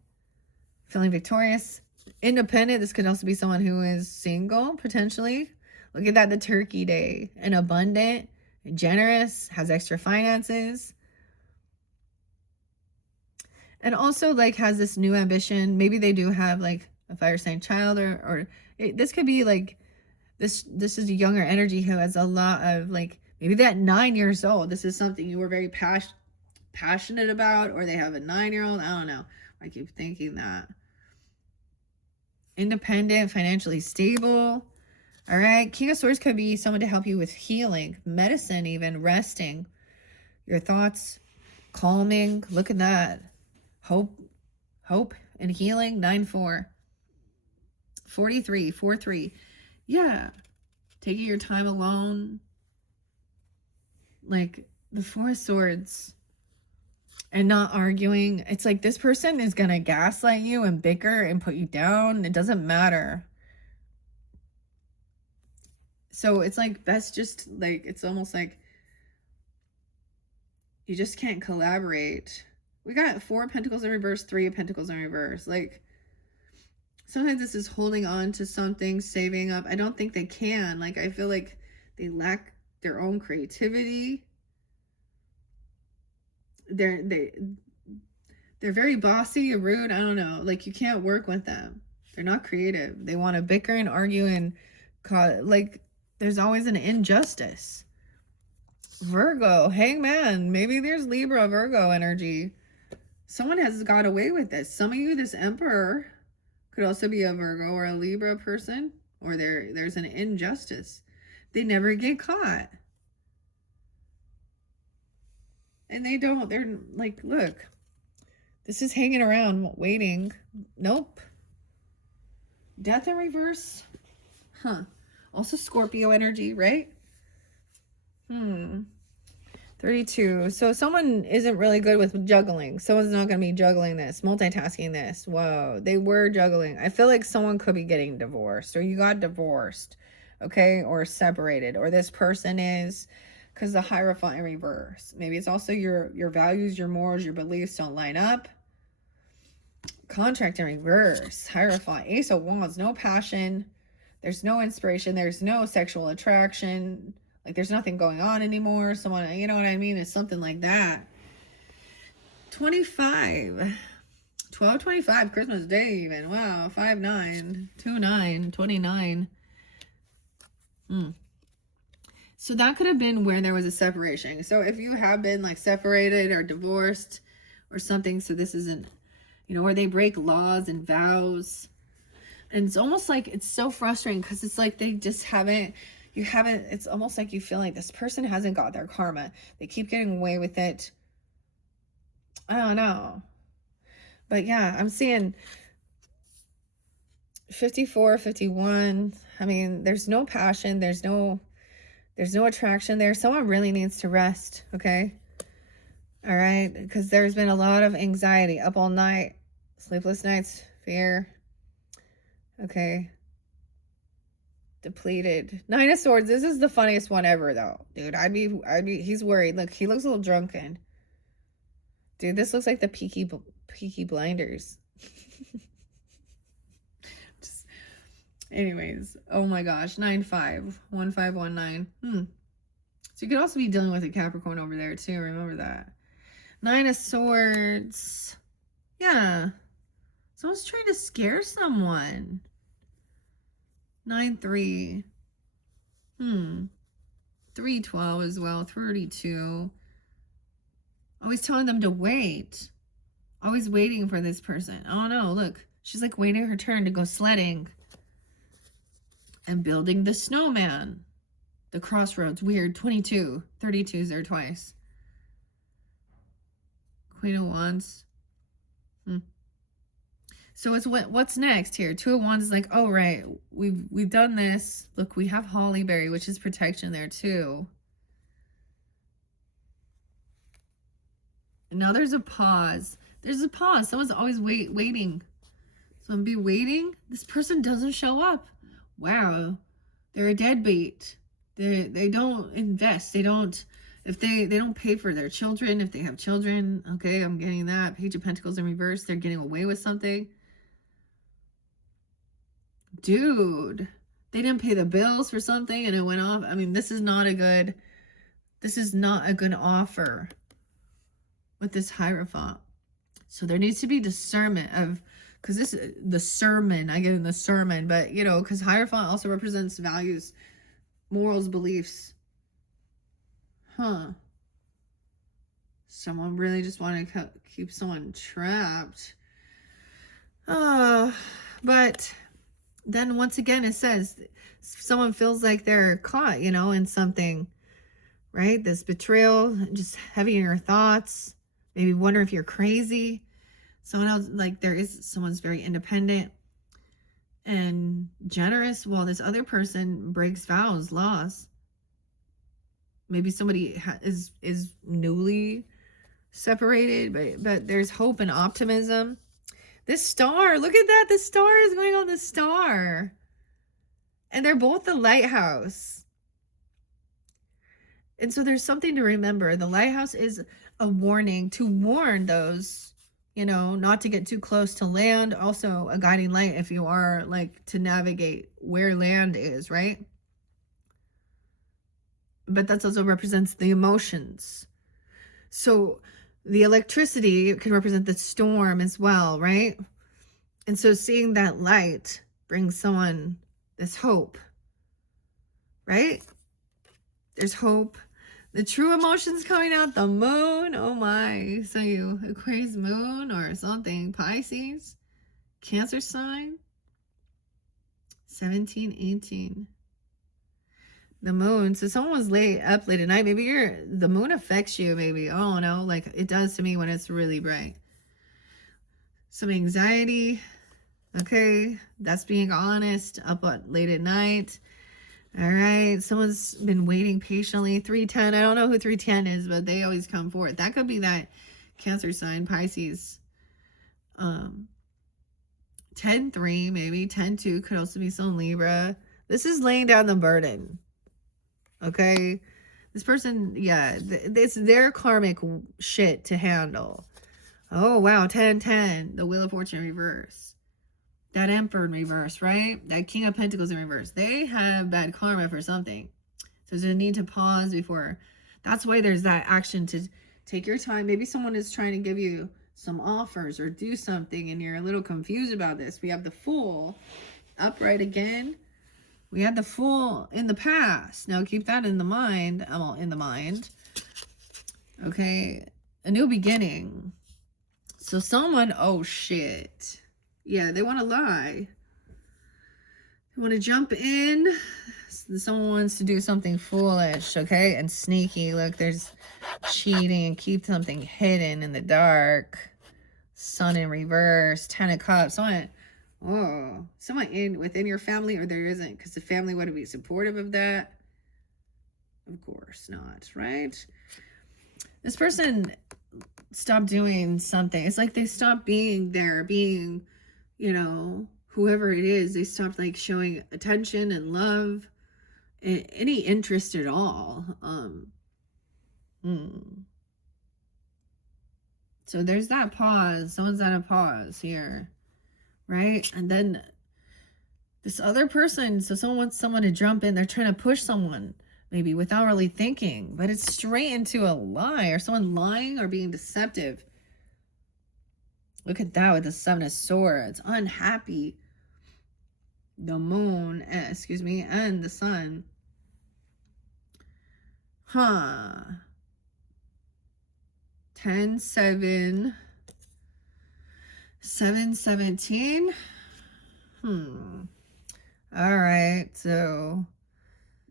feeling victorious. Independent. This could also be someone who is single, potentially. Look at that, the turkey day. And abundant, generous, has extra finances. And also, like, has this new ambition. Maybe they do have, like, a fire sign child, or this could be, like, this is a younger energy who has a lot of, like, maybe that 9 years old. This is something you were very passionate about, or they have a 9-year-old. I don't know. I keep thinking that. Independent, financially stable. All right. King of Swords could be someone to help you with healing, medicine, even resting your thoughts, calming. Look at that. Hope and healing. 9-4. 43, 4-3. Yeah. Taking your time alone. Like the 4 of Swords. And not arguing. It's like this person is going to gaslight you and bicker and put you down. It doesn't matter. So it's like best just like, it's almost like you just can't collaborate. We got 4 of Pentacles in reverse, 3 of Pentacles in reverse. Like sometimes this is holding on to something, saving up. I don't think they can. Like I feel like they lack their own creativity. They're very bossy or rude. I don't know. Like, you can't work with them. They're not creative. They want to bicker and argue and like, there's always an injustice. Virgo, hangman. Maybe there's Libra, Virgo energy. Someone has got away with this. Some of you, this emperor could also be a Virgo or a Libra person, or there's an injustice. They never get caught. And they're like, look, this is hanging around waiting. Nope. Death in reverse. Huh. Also Scorpio energy, right? 32. So someone isn't really good with juggling. Someone's not going to be juggling this, multitasking this. Whoa. They were juggling. I feel like someone could be getting divorced, or you got divorced, okay? Or separated, or this person is, because the Hierophant in reverse. Maybe it's also your values, your morals, your beliefs don't line up. Contract in reverse. Hierophant. Ace of Wands. No passion. There's no inspiration. There's no sexual attraction. Like, there's nothing going on anymore. Someone, you know what I mean? It's something like that. 25. 12/25. Christmas Day even. Wow. 5/9. 2/9. 29. So that could have been where there was a separation. So if you have been like separated or divorced or something, so this isn't, you know, where they break laws and vows. And it's almost like it's so frustrating because it's like they just haven't, it's almost like you feel like this person hasn't got their karma. They keep getting away with it. I don't know. But yeah, I'm seeing 54, 51. I mean, there's no passion. There's no attraction there. Someone really needs to rest, okay? All right? Because there's been a lot of anxiety, up all night, sleepless nights, fear. Okay. Depleted. 9 of Swords. This is the funniest one ever, though. Dude, he's worried. Look, he looks a little drunken. Dude, this looks like the Peaky Blinders. Anyways, oh my gosh, 9/5, 1519. So you could also be dealing with a Capricorn over there too. Remember that. 9 of Swords. Yeah, someone's trying to scare someone. 9/3. 3/12 as well. 32. Always telling them to wait. Always waiting for this person. Oh no, look, she's like waiting her turn to go sledding. And building the snowman. The crossroads. Weird. 22. 32 is there twice. Queen of Wands. So it's what's next here? 2 of Wands is like, oh right, we've done this. Look, we have Hollyberry, which is protection there too. And now there's a pause. There's a pause. Someone's always waiting. Someone be waiting. This person doesn't show up. Wow, they're a deadbeat. They don't invest. They don't, if they don't pay for their children, if they have children. Okay, I'm getting that. Page of Pentacles in reverse. They're getting away with something. Dude, they didn't pay the bills for something and it went off. I mean, this is not a good offer with this Hierophant. So there needs to be discernment of, because this is the sermon, I get in the sermon, but you know, because Hierophant also represents values, morals, beliefs. Someone really just wanted to keep someone trapped. But then once again, it says someone feels like they're caught, you know, in something, right? This betrayal, just heavy in your thoughts, maybe wonder if you're crazy. Someone else, like someone's very independent and generous, while this other person breaks vows, laws. Maybe somebody is newly separated, but there's hope and optimism. This star, look at that. The star is going on the star. And they're both the lighthouse. And so there's something to remember. The lighthouse is a warning to warn those, you know, not to get too close to land. Also a guiding light if you are like to navigate where land is, right? But that also represents the emotions. So The electricity can represent the storm as well, right? And so seeing that light brings someone this hope, right? There's hope. The true emotions coming out, the moon. Oh my. So you Aquarius moon or something. Pisces, Cancer sign. 17, 18. The moon. So someone was up late at night. Maybe the moon affects you. Maybe. I don't know. Like it does to me when it's really bright. Some anxiety. Okay. That's being honest. Up late at night. All right. Someone's been waiting patiently. 310. I don't know who 310 is, but they always come forth. That could be that Cancer sign, Pisces. 10-3, maybe. 10-2 could also be some Libra. This is laying down the burden. Okay. This person, yeah, it's their karmic shit to handle. Oh, wow. 10-10. The Wheel of Fortune in reverse. That Emperor in reverse, right? That King of Pentacles in reverse. They have bad karma for something. So there's a need to pause before. That's why there's that action to take your time. Maybe someone is trying to give you some offers or do something and you're a little confused about this. We have the Fool upright again. We had the Fool in the past. Now keep that in the mind. Well, in the mind. Okay. A new beginning. So someone, oh shit. Yeah, they want to lie. They want to jump in. Someone wants to do something foolish, okay? And sneaky. Look, there's cheating and keep something hidden in the dark. Sun in reverse. 10 of Cups. Someone within your family, or there isn't, because the family wouldn't be supportive of that. Of course not, right? This person stopped doing something. It's like they stopped being there, being, you know, whoever it is. They stopped like showing attention and love, and any interest at all. So there's that pause. Someone's at a pause here, right? And then this other person, so someone wants someone to jump in. They're trying to push someone, maybe without really thinking, but it's straight into a lie, or someone lying or being deceptive. Look at that with the 7 of Swords. Unhappy. The moon, and the sun. Huh. 10, 7. 7, 17. All right. So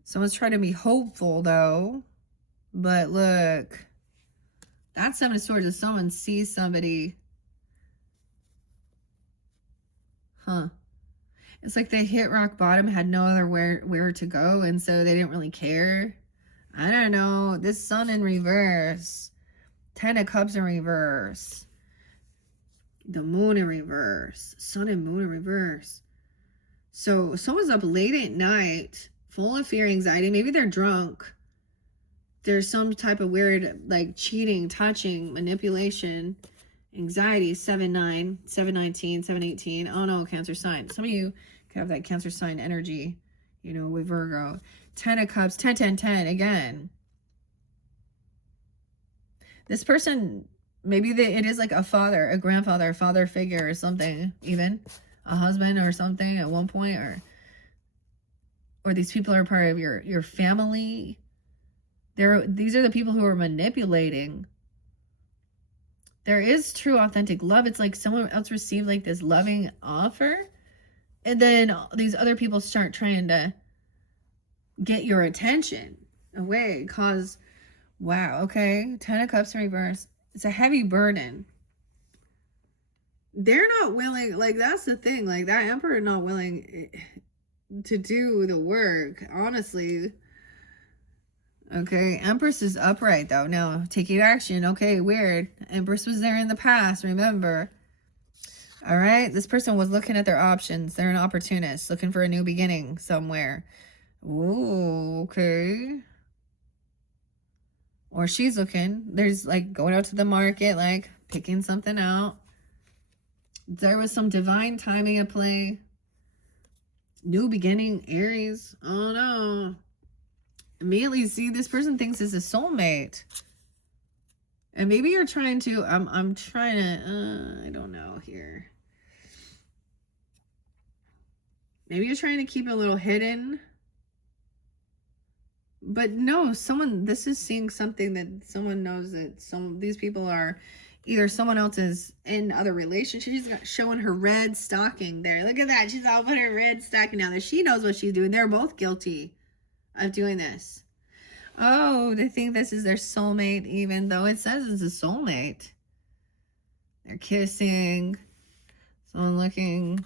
someone's trying to be hopeful though. But look. That 7 of Swords is someone sees somebody. It's like they hit rock bottom, had no other where to go, and so they didn't really care. I don't know. This Sun in reverse. 10 of Cups in reverse. The Moon in reverse. Sun and Moon in reverse. So someone's up late at night, full of fear, anxiety. Maybe they're drunk. There's some type of weird, like cheating, touching, manipulation, anxiety. 7-9, 7-19, 7-18. Oh no, Cancer sign. Some of you have that Cancer sign energy, you know, with Virgo. 10 of Cups, 10, 10, 10 again. This person, maybe it is like a father, a grandfather, a father figure or something, even a husband or something at one point, or these people are part of your family. These are the people who are manipulating. There is true authentic love. It's like someone else received like this loving offer, and then these other people start trying to get your attention away. Cause, wow, okay, 10 of Cups in reverse. It's a heavy burden. They're not willing, like that's the thing, like that Emperor not willing to do the work, honestly. Okay, Empress is upright though. Now, taking action. Okay, weird. Empress was there in the past, remember. All right, this person was looking at their options. They're an opportunist, looking for a new beginning somewhere. Ooh, okay. Or she's looking. There's like going out to the market, like picking something out. There was some divine timing at play. New beginning, Aries. Oh no. Immediately see this person thinks it's a soulmate. And maybe you're trying to, I'm trying to, I don't know here. Maybe you're trying to keep it a little hidden. But no, this is seeing something that someone knows, that these people are either someone else is in other relationships. She's got showing her red stocking there. Look at that. She's all put her red stocking down there. She knows what she's doing. They're both guilty of doing this. Oh, they think this is their soulmate, even though it says it's a soulmate. They're kissing. Someone looking.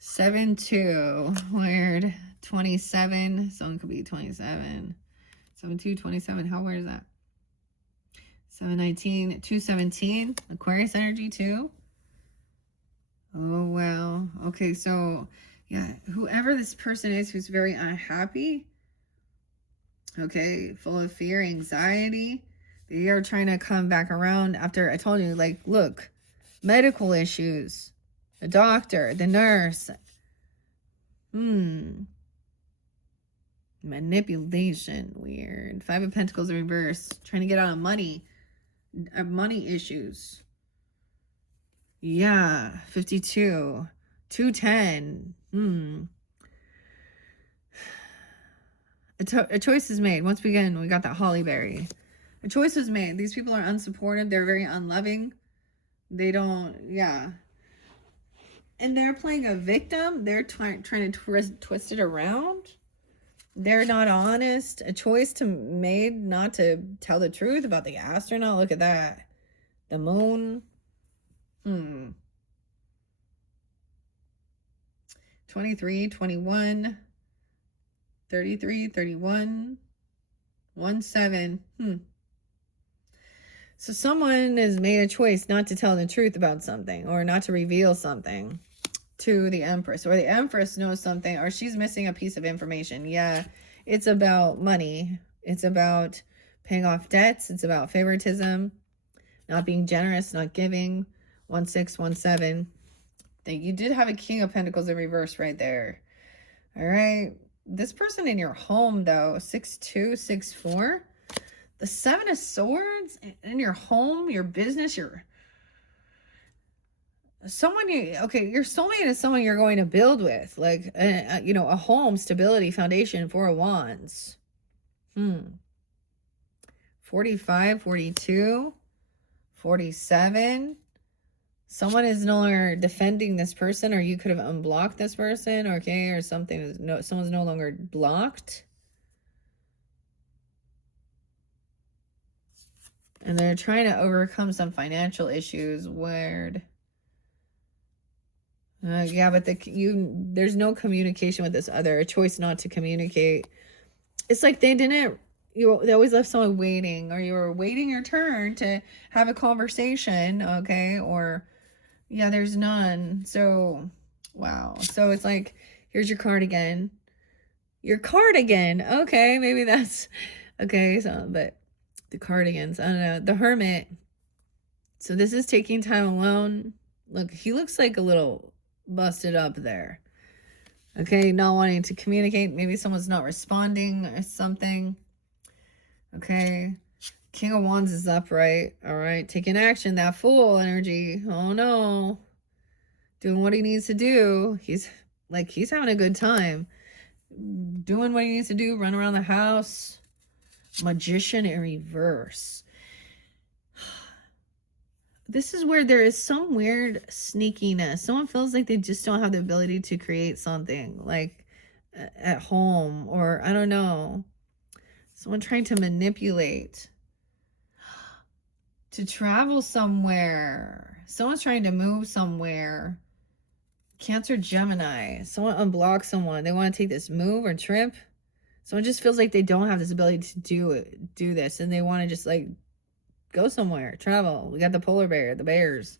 7-2. Weird. 27. Someone could be 27. 7-2, 27. How weird is that? 7-19. 2-17. Aquarius energy too. Oh, wow. Okay, so yeah, whoever this person is who's very unhappy, okay, full of fear, anxiety, they are trying to come back around after, I told you, like, look, medical issues, the doctor, the nurse, manipulation, weird. 5 of Pentacles reverse, trying to get out of money issues. Yeah, 52, 210. A choice is made. Once again, we got that Hollyberry. A choice is made. These people are unsupportive. They're very unloving. They don't, yeah. And they're playing a victim. They're trying to twist it around. They're not honest. A choice made not to tell the truth about the astronaut. Look at that. The moon. 23, 21, 33, 31, 17. So someone has made a choice not to tell the truth about something, or not to reveal something to the Empress, or the Empress knows something, or she's missing a piece of information. Yeah, it's about money. It's about paying off debts. It's about favoritism, not being generous, not giving. 1617. You did have a King of Pentacles in reverse right there. All right. This person in your home, though, 6-2, 6-4. The 7 of Swords in your home, your business, your soulmate is someone you're going to build with, like, a home, stability, foundation, 4 of Wands. 45, 42, 47. Someone is no longer defending this person, or you could have unblocked this person, okay, or something. Someone's no longer blocked. And they're trying to overcome some financial issues. Weird. Yeah, but there's no communication with this other. A choice not to communicate. It's like they always left someone waiting, or you were waiting your turn to have a conversation, okay? Or, yeah, there's none. So, wow. So it's like, here's your card again. Your cardigan. Okay, maybe that's, okay, so, but the cardigans, I don't know. The Hermit. So this is taking time alone. Look, he looks like a little busted up there. Okay, not wanting to communicate. Maybe someone's not responding or something. Okay. King of Wands is upright. All right. Taking action. That Fool energy. Oh, no. Doing what he needs to do. He's having a good time. Doing what he needs to do. Run around the house. Magician in reverse. This is where there is some weird sneakiness. Someone feels like they just don't have the ability to create something, like at home, or I don't know. Someone trying to manipulate. To travel somewhere. Someone's trying to move somewhere. Cancer, Gemini. Someone unblocks someone. They want to take this move or trip. Someone just feels like they don't have this ability to do this, and they want to just like go somewhere, travel. We got the polar bear, the bears.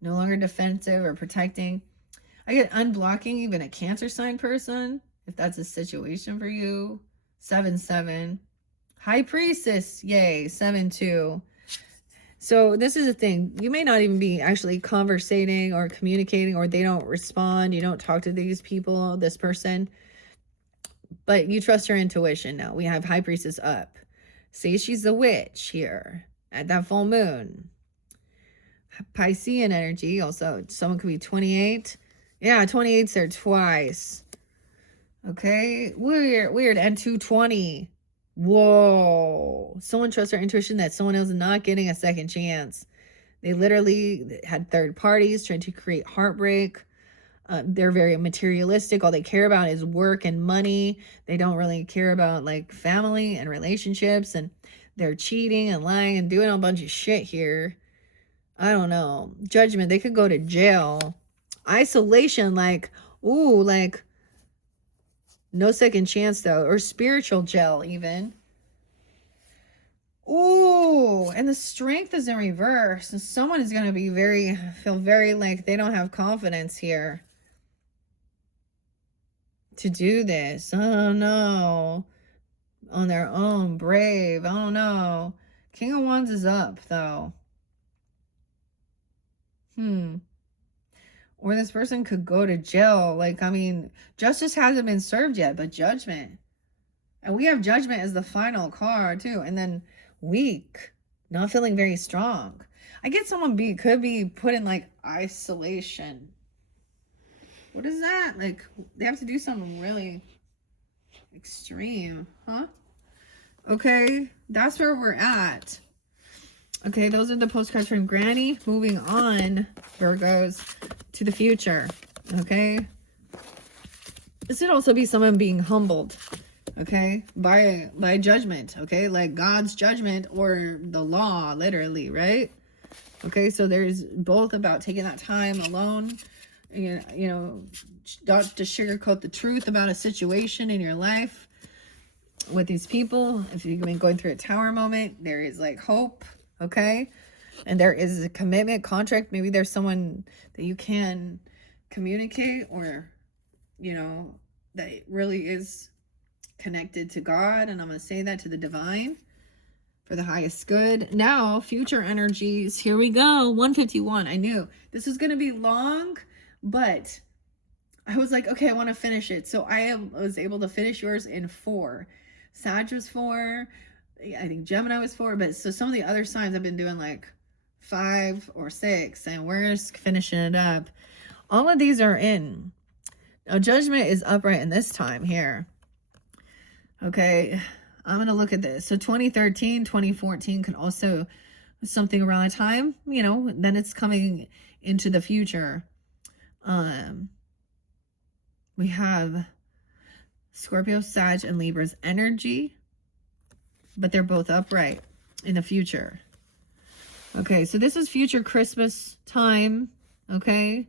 No longer defensive or protecting. I get unblocking even a Cancer sign person, if that's a situation for you. 7-7. High Priestess, yay, 7-2. So this is the thing. You may not even be actually conversating or communicating, or they don't respond. You don't talk to these people, this person. But you trust your intuition now. We have High Priestess up. See, she's a witch here at that full moon. Piscean energy. Also, someone could be 28. Yeah, 28's there twice. Okay, weird. And 220. Whoa. Someone trusts their intuition that someone else is not getting a second chance. They literally had third parties trying to create heartbreak. They're very materialistic. All they care about is work and money. They don't really care about like family and relationships. And they're cheating and lying and doing a bunch of shit here. I don't know. Judgment. They could go to jail. Isolation. Like, ooh, like no second chance though. Or spiritual jail even. Ooh, and the strength is in reverse. And someone is going to be feel very like they don't have confidence here to do this. Oh no. On their own, brave. I don't know. King of Wands is up though. Or this person could go to jail. Like, I mean, justice hasn't been served yet, but judgment. And we have judgment as the final card too. And then weak, not feeling very strong. I get someone could be put in like isolation. What is that? Like they have to do something really extreme, huh? Okay, that's where we're at. Okay, those are the postcards from Granny. Moving on, Virgos, to the future. Okay, this could also be someone being humbled. Okay, by judgment. Okay, like God's judgment or the law, literally, right? Okay, so there's both about taking that time alone, you know, not to sugarcoat the truth about a situation in your life with these people. If you've been going through a tower moment, there is like hope. Okay, and there is a commitment, contract. Maybe there's someone that you can communicate, or you know, that really is connected to God, and I'm going to say that to the divine for the highest good. Now, future energies. Here we go. 151. I knew this was going to be long, but I was like, okay, I want to finish it. So I was able to finish yours in 4. Sag was 4. I think Gemini was 4, but so some of the other signs I've been doing like 5 or 6, and we're just finishing it up. All of these are in. Now, judgment is upright in this time here. Okay, I'm going to look at this. So 2013, 2014 can also something around the time, you know, then it's coming into the future. We have Scorpio, Sag, and Libra's energy, but they're both upright in the future. Okay, so this is future Christmas time, okay?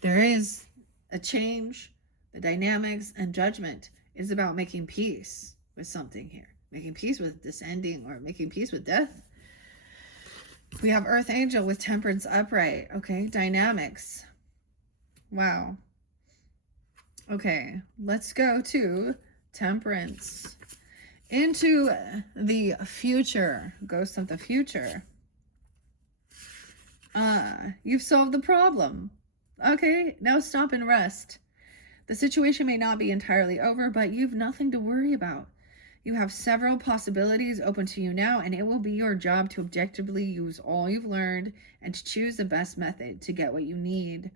There is a change, the dynamics, and judgment is about making peace with something here. Making peace with this ending, or making peace with death. We have Earth Angel with Temperance upright, okay? Dynamics. Wow. Okay, let's go to Temperance. Into the future. Ghost of the future. You've solved the problem. Okay, now stop and rest. The situation may not be entirely over, but you've nothing to worry about. You have several possibilities open to you now, and it will be your job to objectively use all you've learned and to choose the best method to get what you need.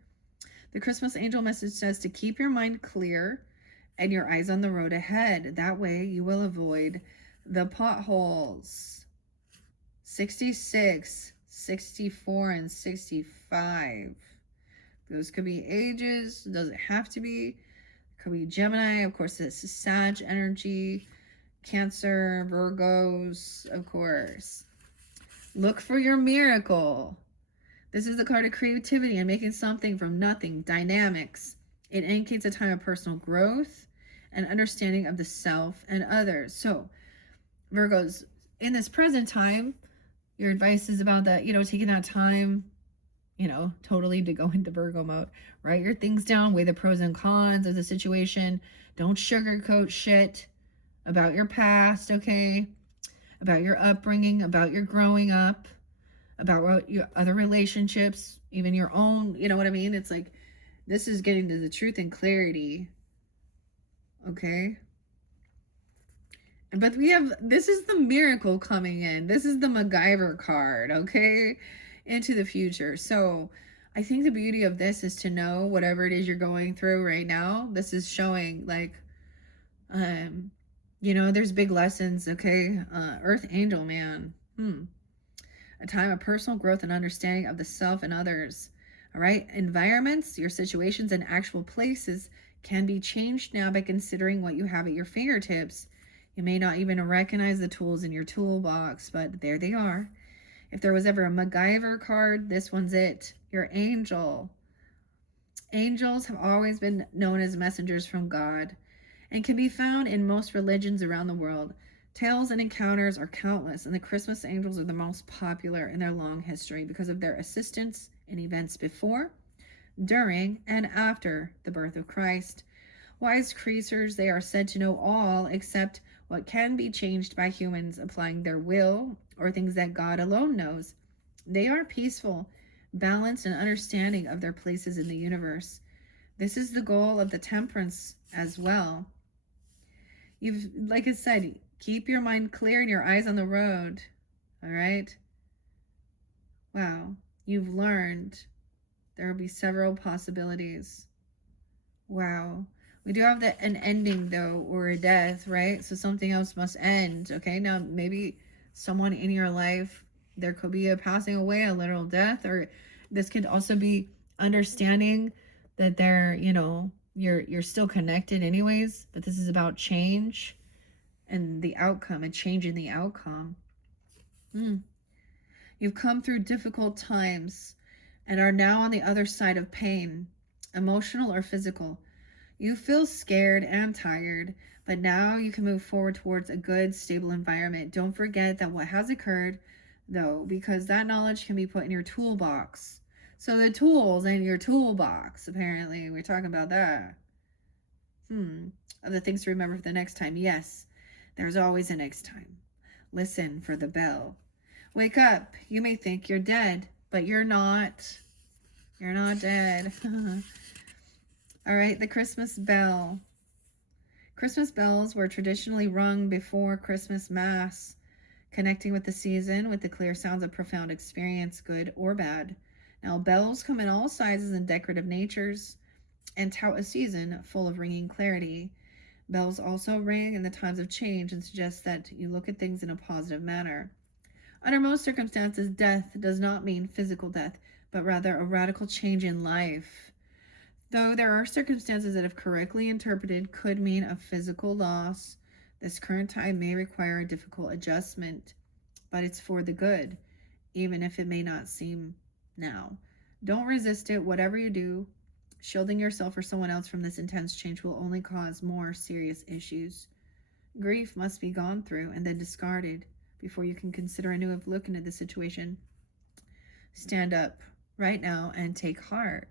The Christmas angel message says to keep your mind clear and your eyes on the road ahead. That way you will avoid the potholes. 66, 64, and 65. Those could be ages. Doesn't have to be. Could be Gemini. Of course, this is Sag energy. Cancer, Virgos, of course. Look for your miracle. This is the card of creativity and making something from nothing. Dynamics. It indicates a time of personal growth and understanding of the self and others. So, Virgos, in this present time, your advice is about that, you know, taking that time, you know, totally to go into Virgo mode. Write your things down, weigh the pros and cons of the situation. Don't sugarcoat shit about your past, okay? About your upbringing, about your growing up, about what your other relationships, even your own, you know what I mean? It's like, this is getting to the truth and clarity, okay? But we have, this is the miracle coming in. This is the MacGyver card, okay? Into the future. So I think the beauty of this is to know whatever it is you're going through right now. This is showing like, um, there's big lessons, okay? Earth Angel, man. A time of personal growth and understanding of the self and others. All right. Environments, your situations, and actual places can be changed now by considering what you have at your fingertips. You may not even recognize the tools in your toolbox, but there they are. If there was ever a MacGyver card, this one's it. Your angel. Angels have always been known as messengers from God and can be found in most religions around the world. Tales and encounters are countless, and the Christmas angels are the most popular in their long history because of their assistance in events before, during, and after the birth of Christ. Wise creatures, they are said to know all except what can be changed by humans applying their will or things that God alone knows. They are peaceful, balanced, and understanding of their places in the universe. This is the goal of the temperance as well. Like I said, keep your mind clear and your eyes on the road. All right? Wow. You've learned there will be several possibilities. Wow. We do have an ending, though, or a death, right? So something else must end, okay? Now, maybe someone in your life, there could be a passing away, a literal death, or this could also be understanding that they're, you're still connected anyways, but this is about change and the outcome, and change in the outcome. You've come through difficult times and are now on the other side of pain, emotional or physical. You feel scared and tired, but now you can move forward towards a good, stable environment. Don't forget that what has occurred, though, because that knowledge can be put in your toolbox. So the tools in your toolbox, apparently, we're talking about that. Of the things to remember for the next time. Yes, there's always a next time. Listen for the bell. Wake up. You may think you're dead, but you're not. You're not dead. All right, the Christmas bell. Christmas bells were traditionally rung before Christmas Mass, connecting with the season with the clear sounds of profound experience, good or bad. Now, bells come in all sizes and decorative natures and tout a season full of ringing clarity. Bells also ring in the times of change and suggest that you look at things in a positive manner. Under most circumstances, death does not mean physical death, but rather a radical change in life. Though there are circumstances that, if correctly interpreted, could mean a physical loss, this current time may require a difficult adjustment, but it's for the good, even if it may not seem now. Don't resist it, whatever you do. Shielding yourself or someone else from this intense change will only cause more serious issues. Grief must be gone through and then discarded before you can consider a new look into the situation. Stand up right now and take heart.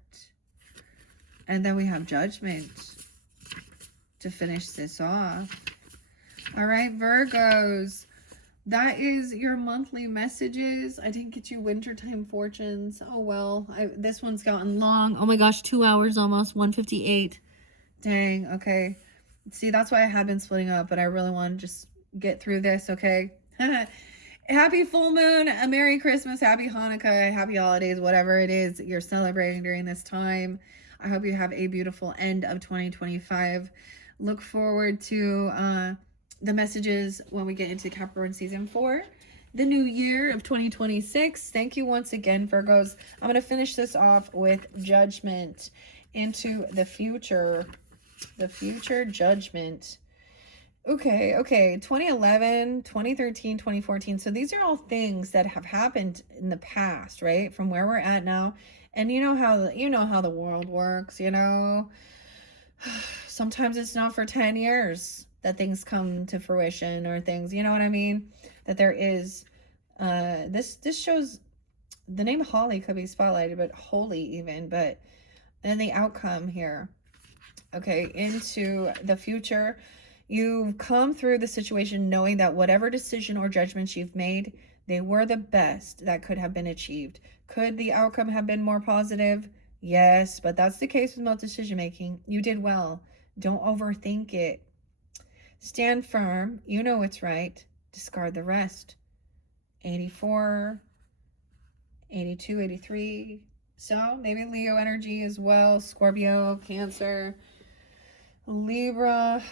And then we have Judgment to finish this off. All right, Virgos. That is your monthly messages. I didn't get you wintertime fortunes. Oh, well. This one's gotten long. Oh, my gosh. 2 hours almost. 1:58. Dang. Okay. See, that's why I have been splitting up, but I really want to just get through this, okay? Happy full moon. A Merry Christmas. Happy Hanukkah. Happy holidays. Whatever it is you're celebrating during this time. I hope you have a beautiful end of 2025. Look forward to the messages when we get into Capricorn season 4, the new year of 2026. Thank you once again, Virgos. I'm going to finish this off with Judgment into the future. The future Judgment. Okay. 2011, 2013, 2014. So these are all things that have happened in the past, right? From where we're at now. And you know how the world works, Sometimes it's not for 10 years that things come to fruition, or things, you know what I mean? That there is this shows the name Holly could be spotlighted, but holy even, but then the outcome here. Okay, into the future. You've come through the situation knowing that whatever decision or judgments you've made, they were the best that could have been achieved. Could the outcome have been more positive? Yes, but that's the case with most decision making. You did well. Don't overthink it. Stand firm. You know what's right. Discard the rest. 84, 82, 83. So maybe Leo energy as well. Scorpio, Cancer, Libra,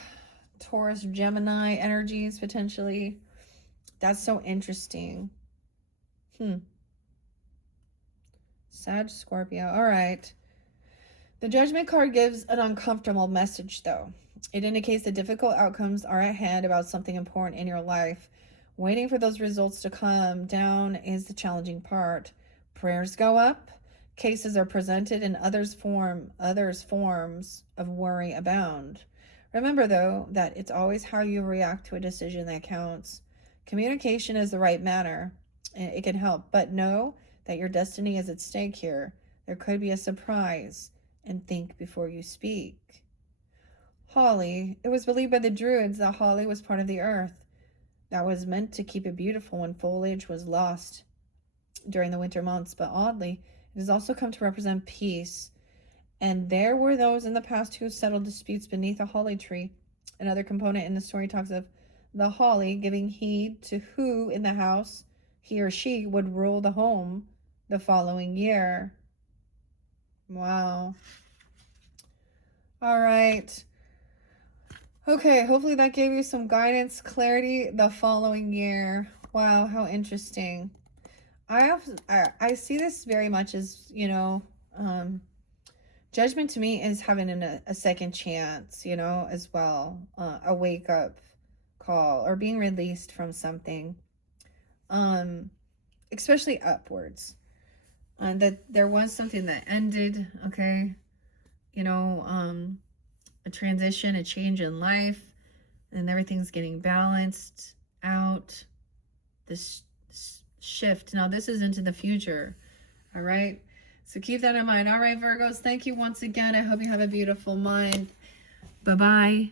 Taurus, Gemini energies potentially. That's so interesting. Sag, Scorpio. All right. The Judgment card gives an uncomfortable message, though. It indicates that difficult outcomes are at hand about something important in your life. Waiting for those results to come down is the challenging part. Prayers go up, cases are presented, and others forms of worry abound. Remember, though, that it's always how you react to a decision that counts. Communication is the right manner. It can help, but know that your destiny is at stake here. There could be a surprise, and think before you speak. Holly. It was believed by the Druids that holly was part of the earth that was meant to keep it beautiful when foliage was lost during the winter months, but oddly, it has also come to represent peace. And there were those in the past who settled disputes beneath a holly tree. Another component in the story talks of the holly giving heed to who in the house he or she would rule the home the following year. Wow. All right. Okay, hopefully that gave you some guidance, clarity the following year. Wow, how interesting. I see this very much as, judgment to me is having a second chance, as well. A wake up call or being released from something. Especially upwards. That there was something that ended, okay? A transition, a change in life, and everything's getting balanced out. This shift. Now, this is into the future. All right. So keep that in mind. All right, Virgos, thank you once again. I hope you have a beautiful month. Bye-bye.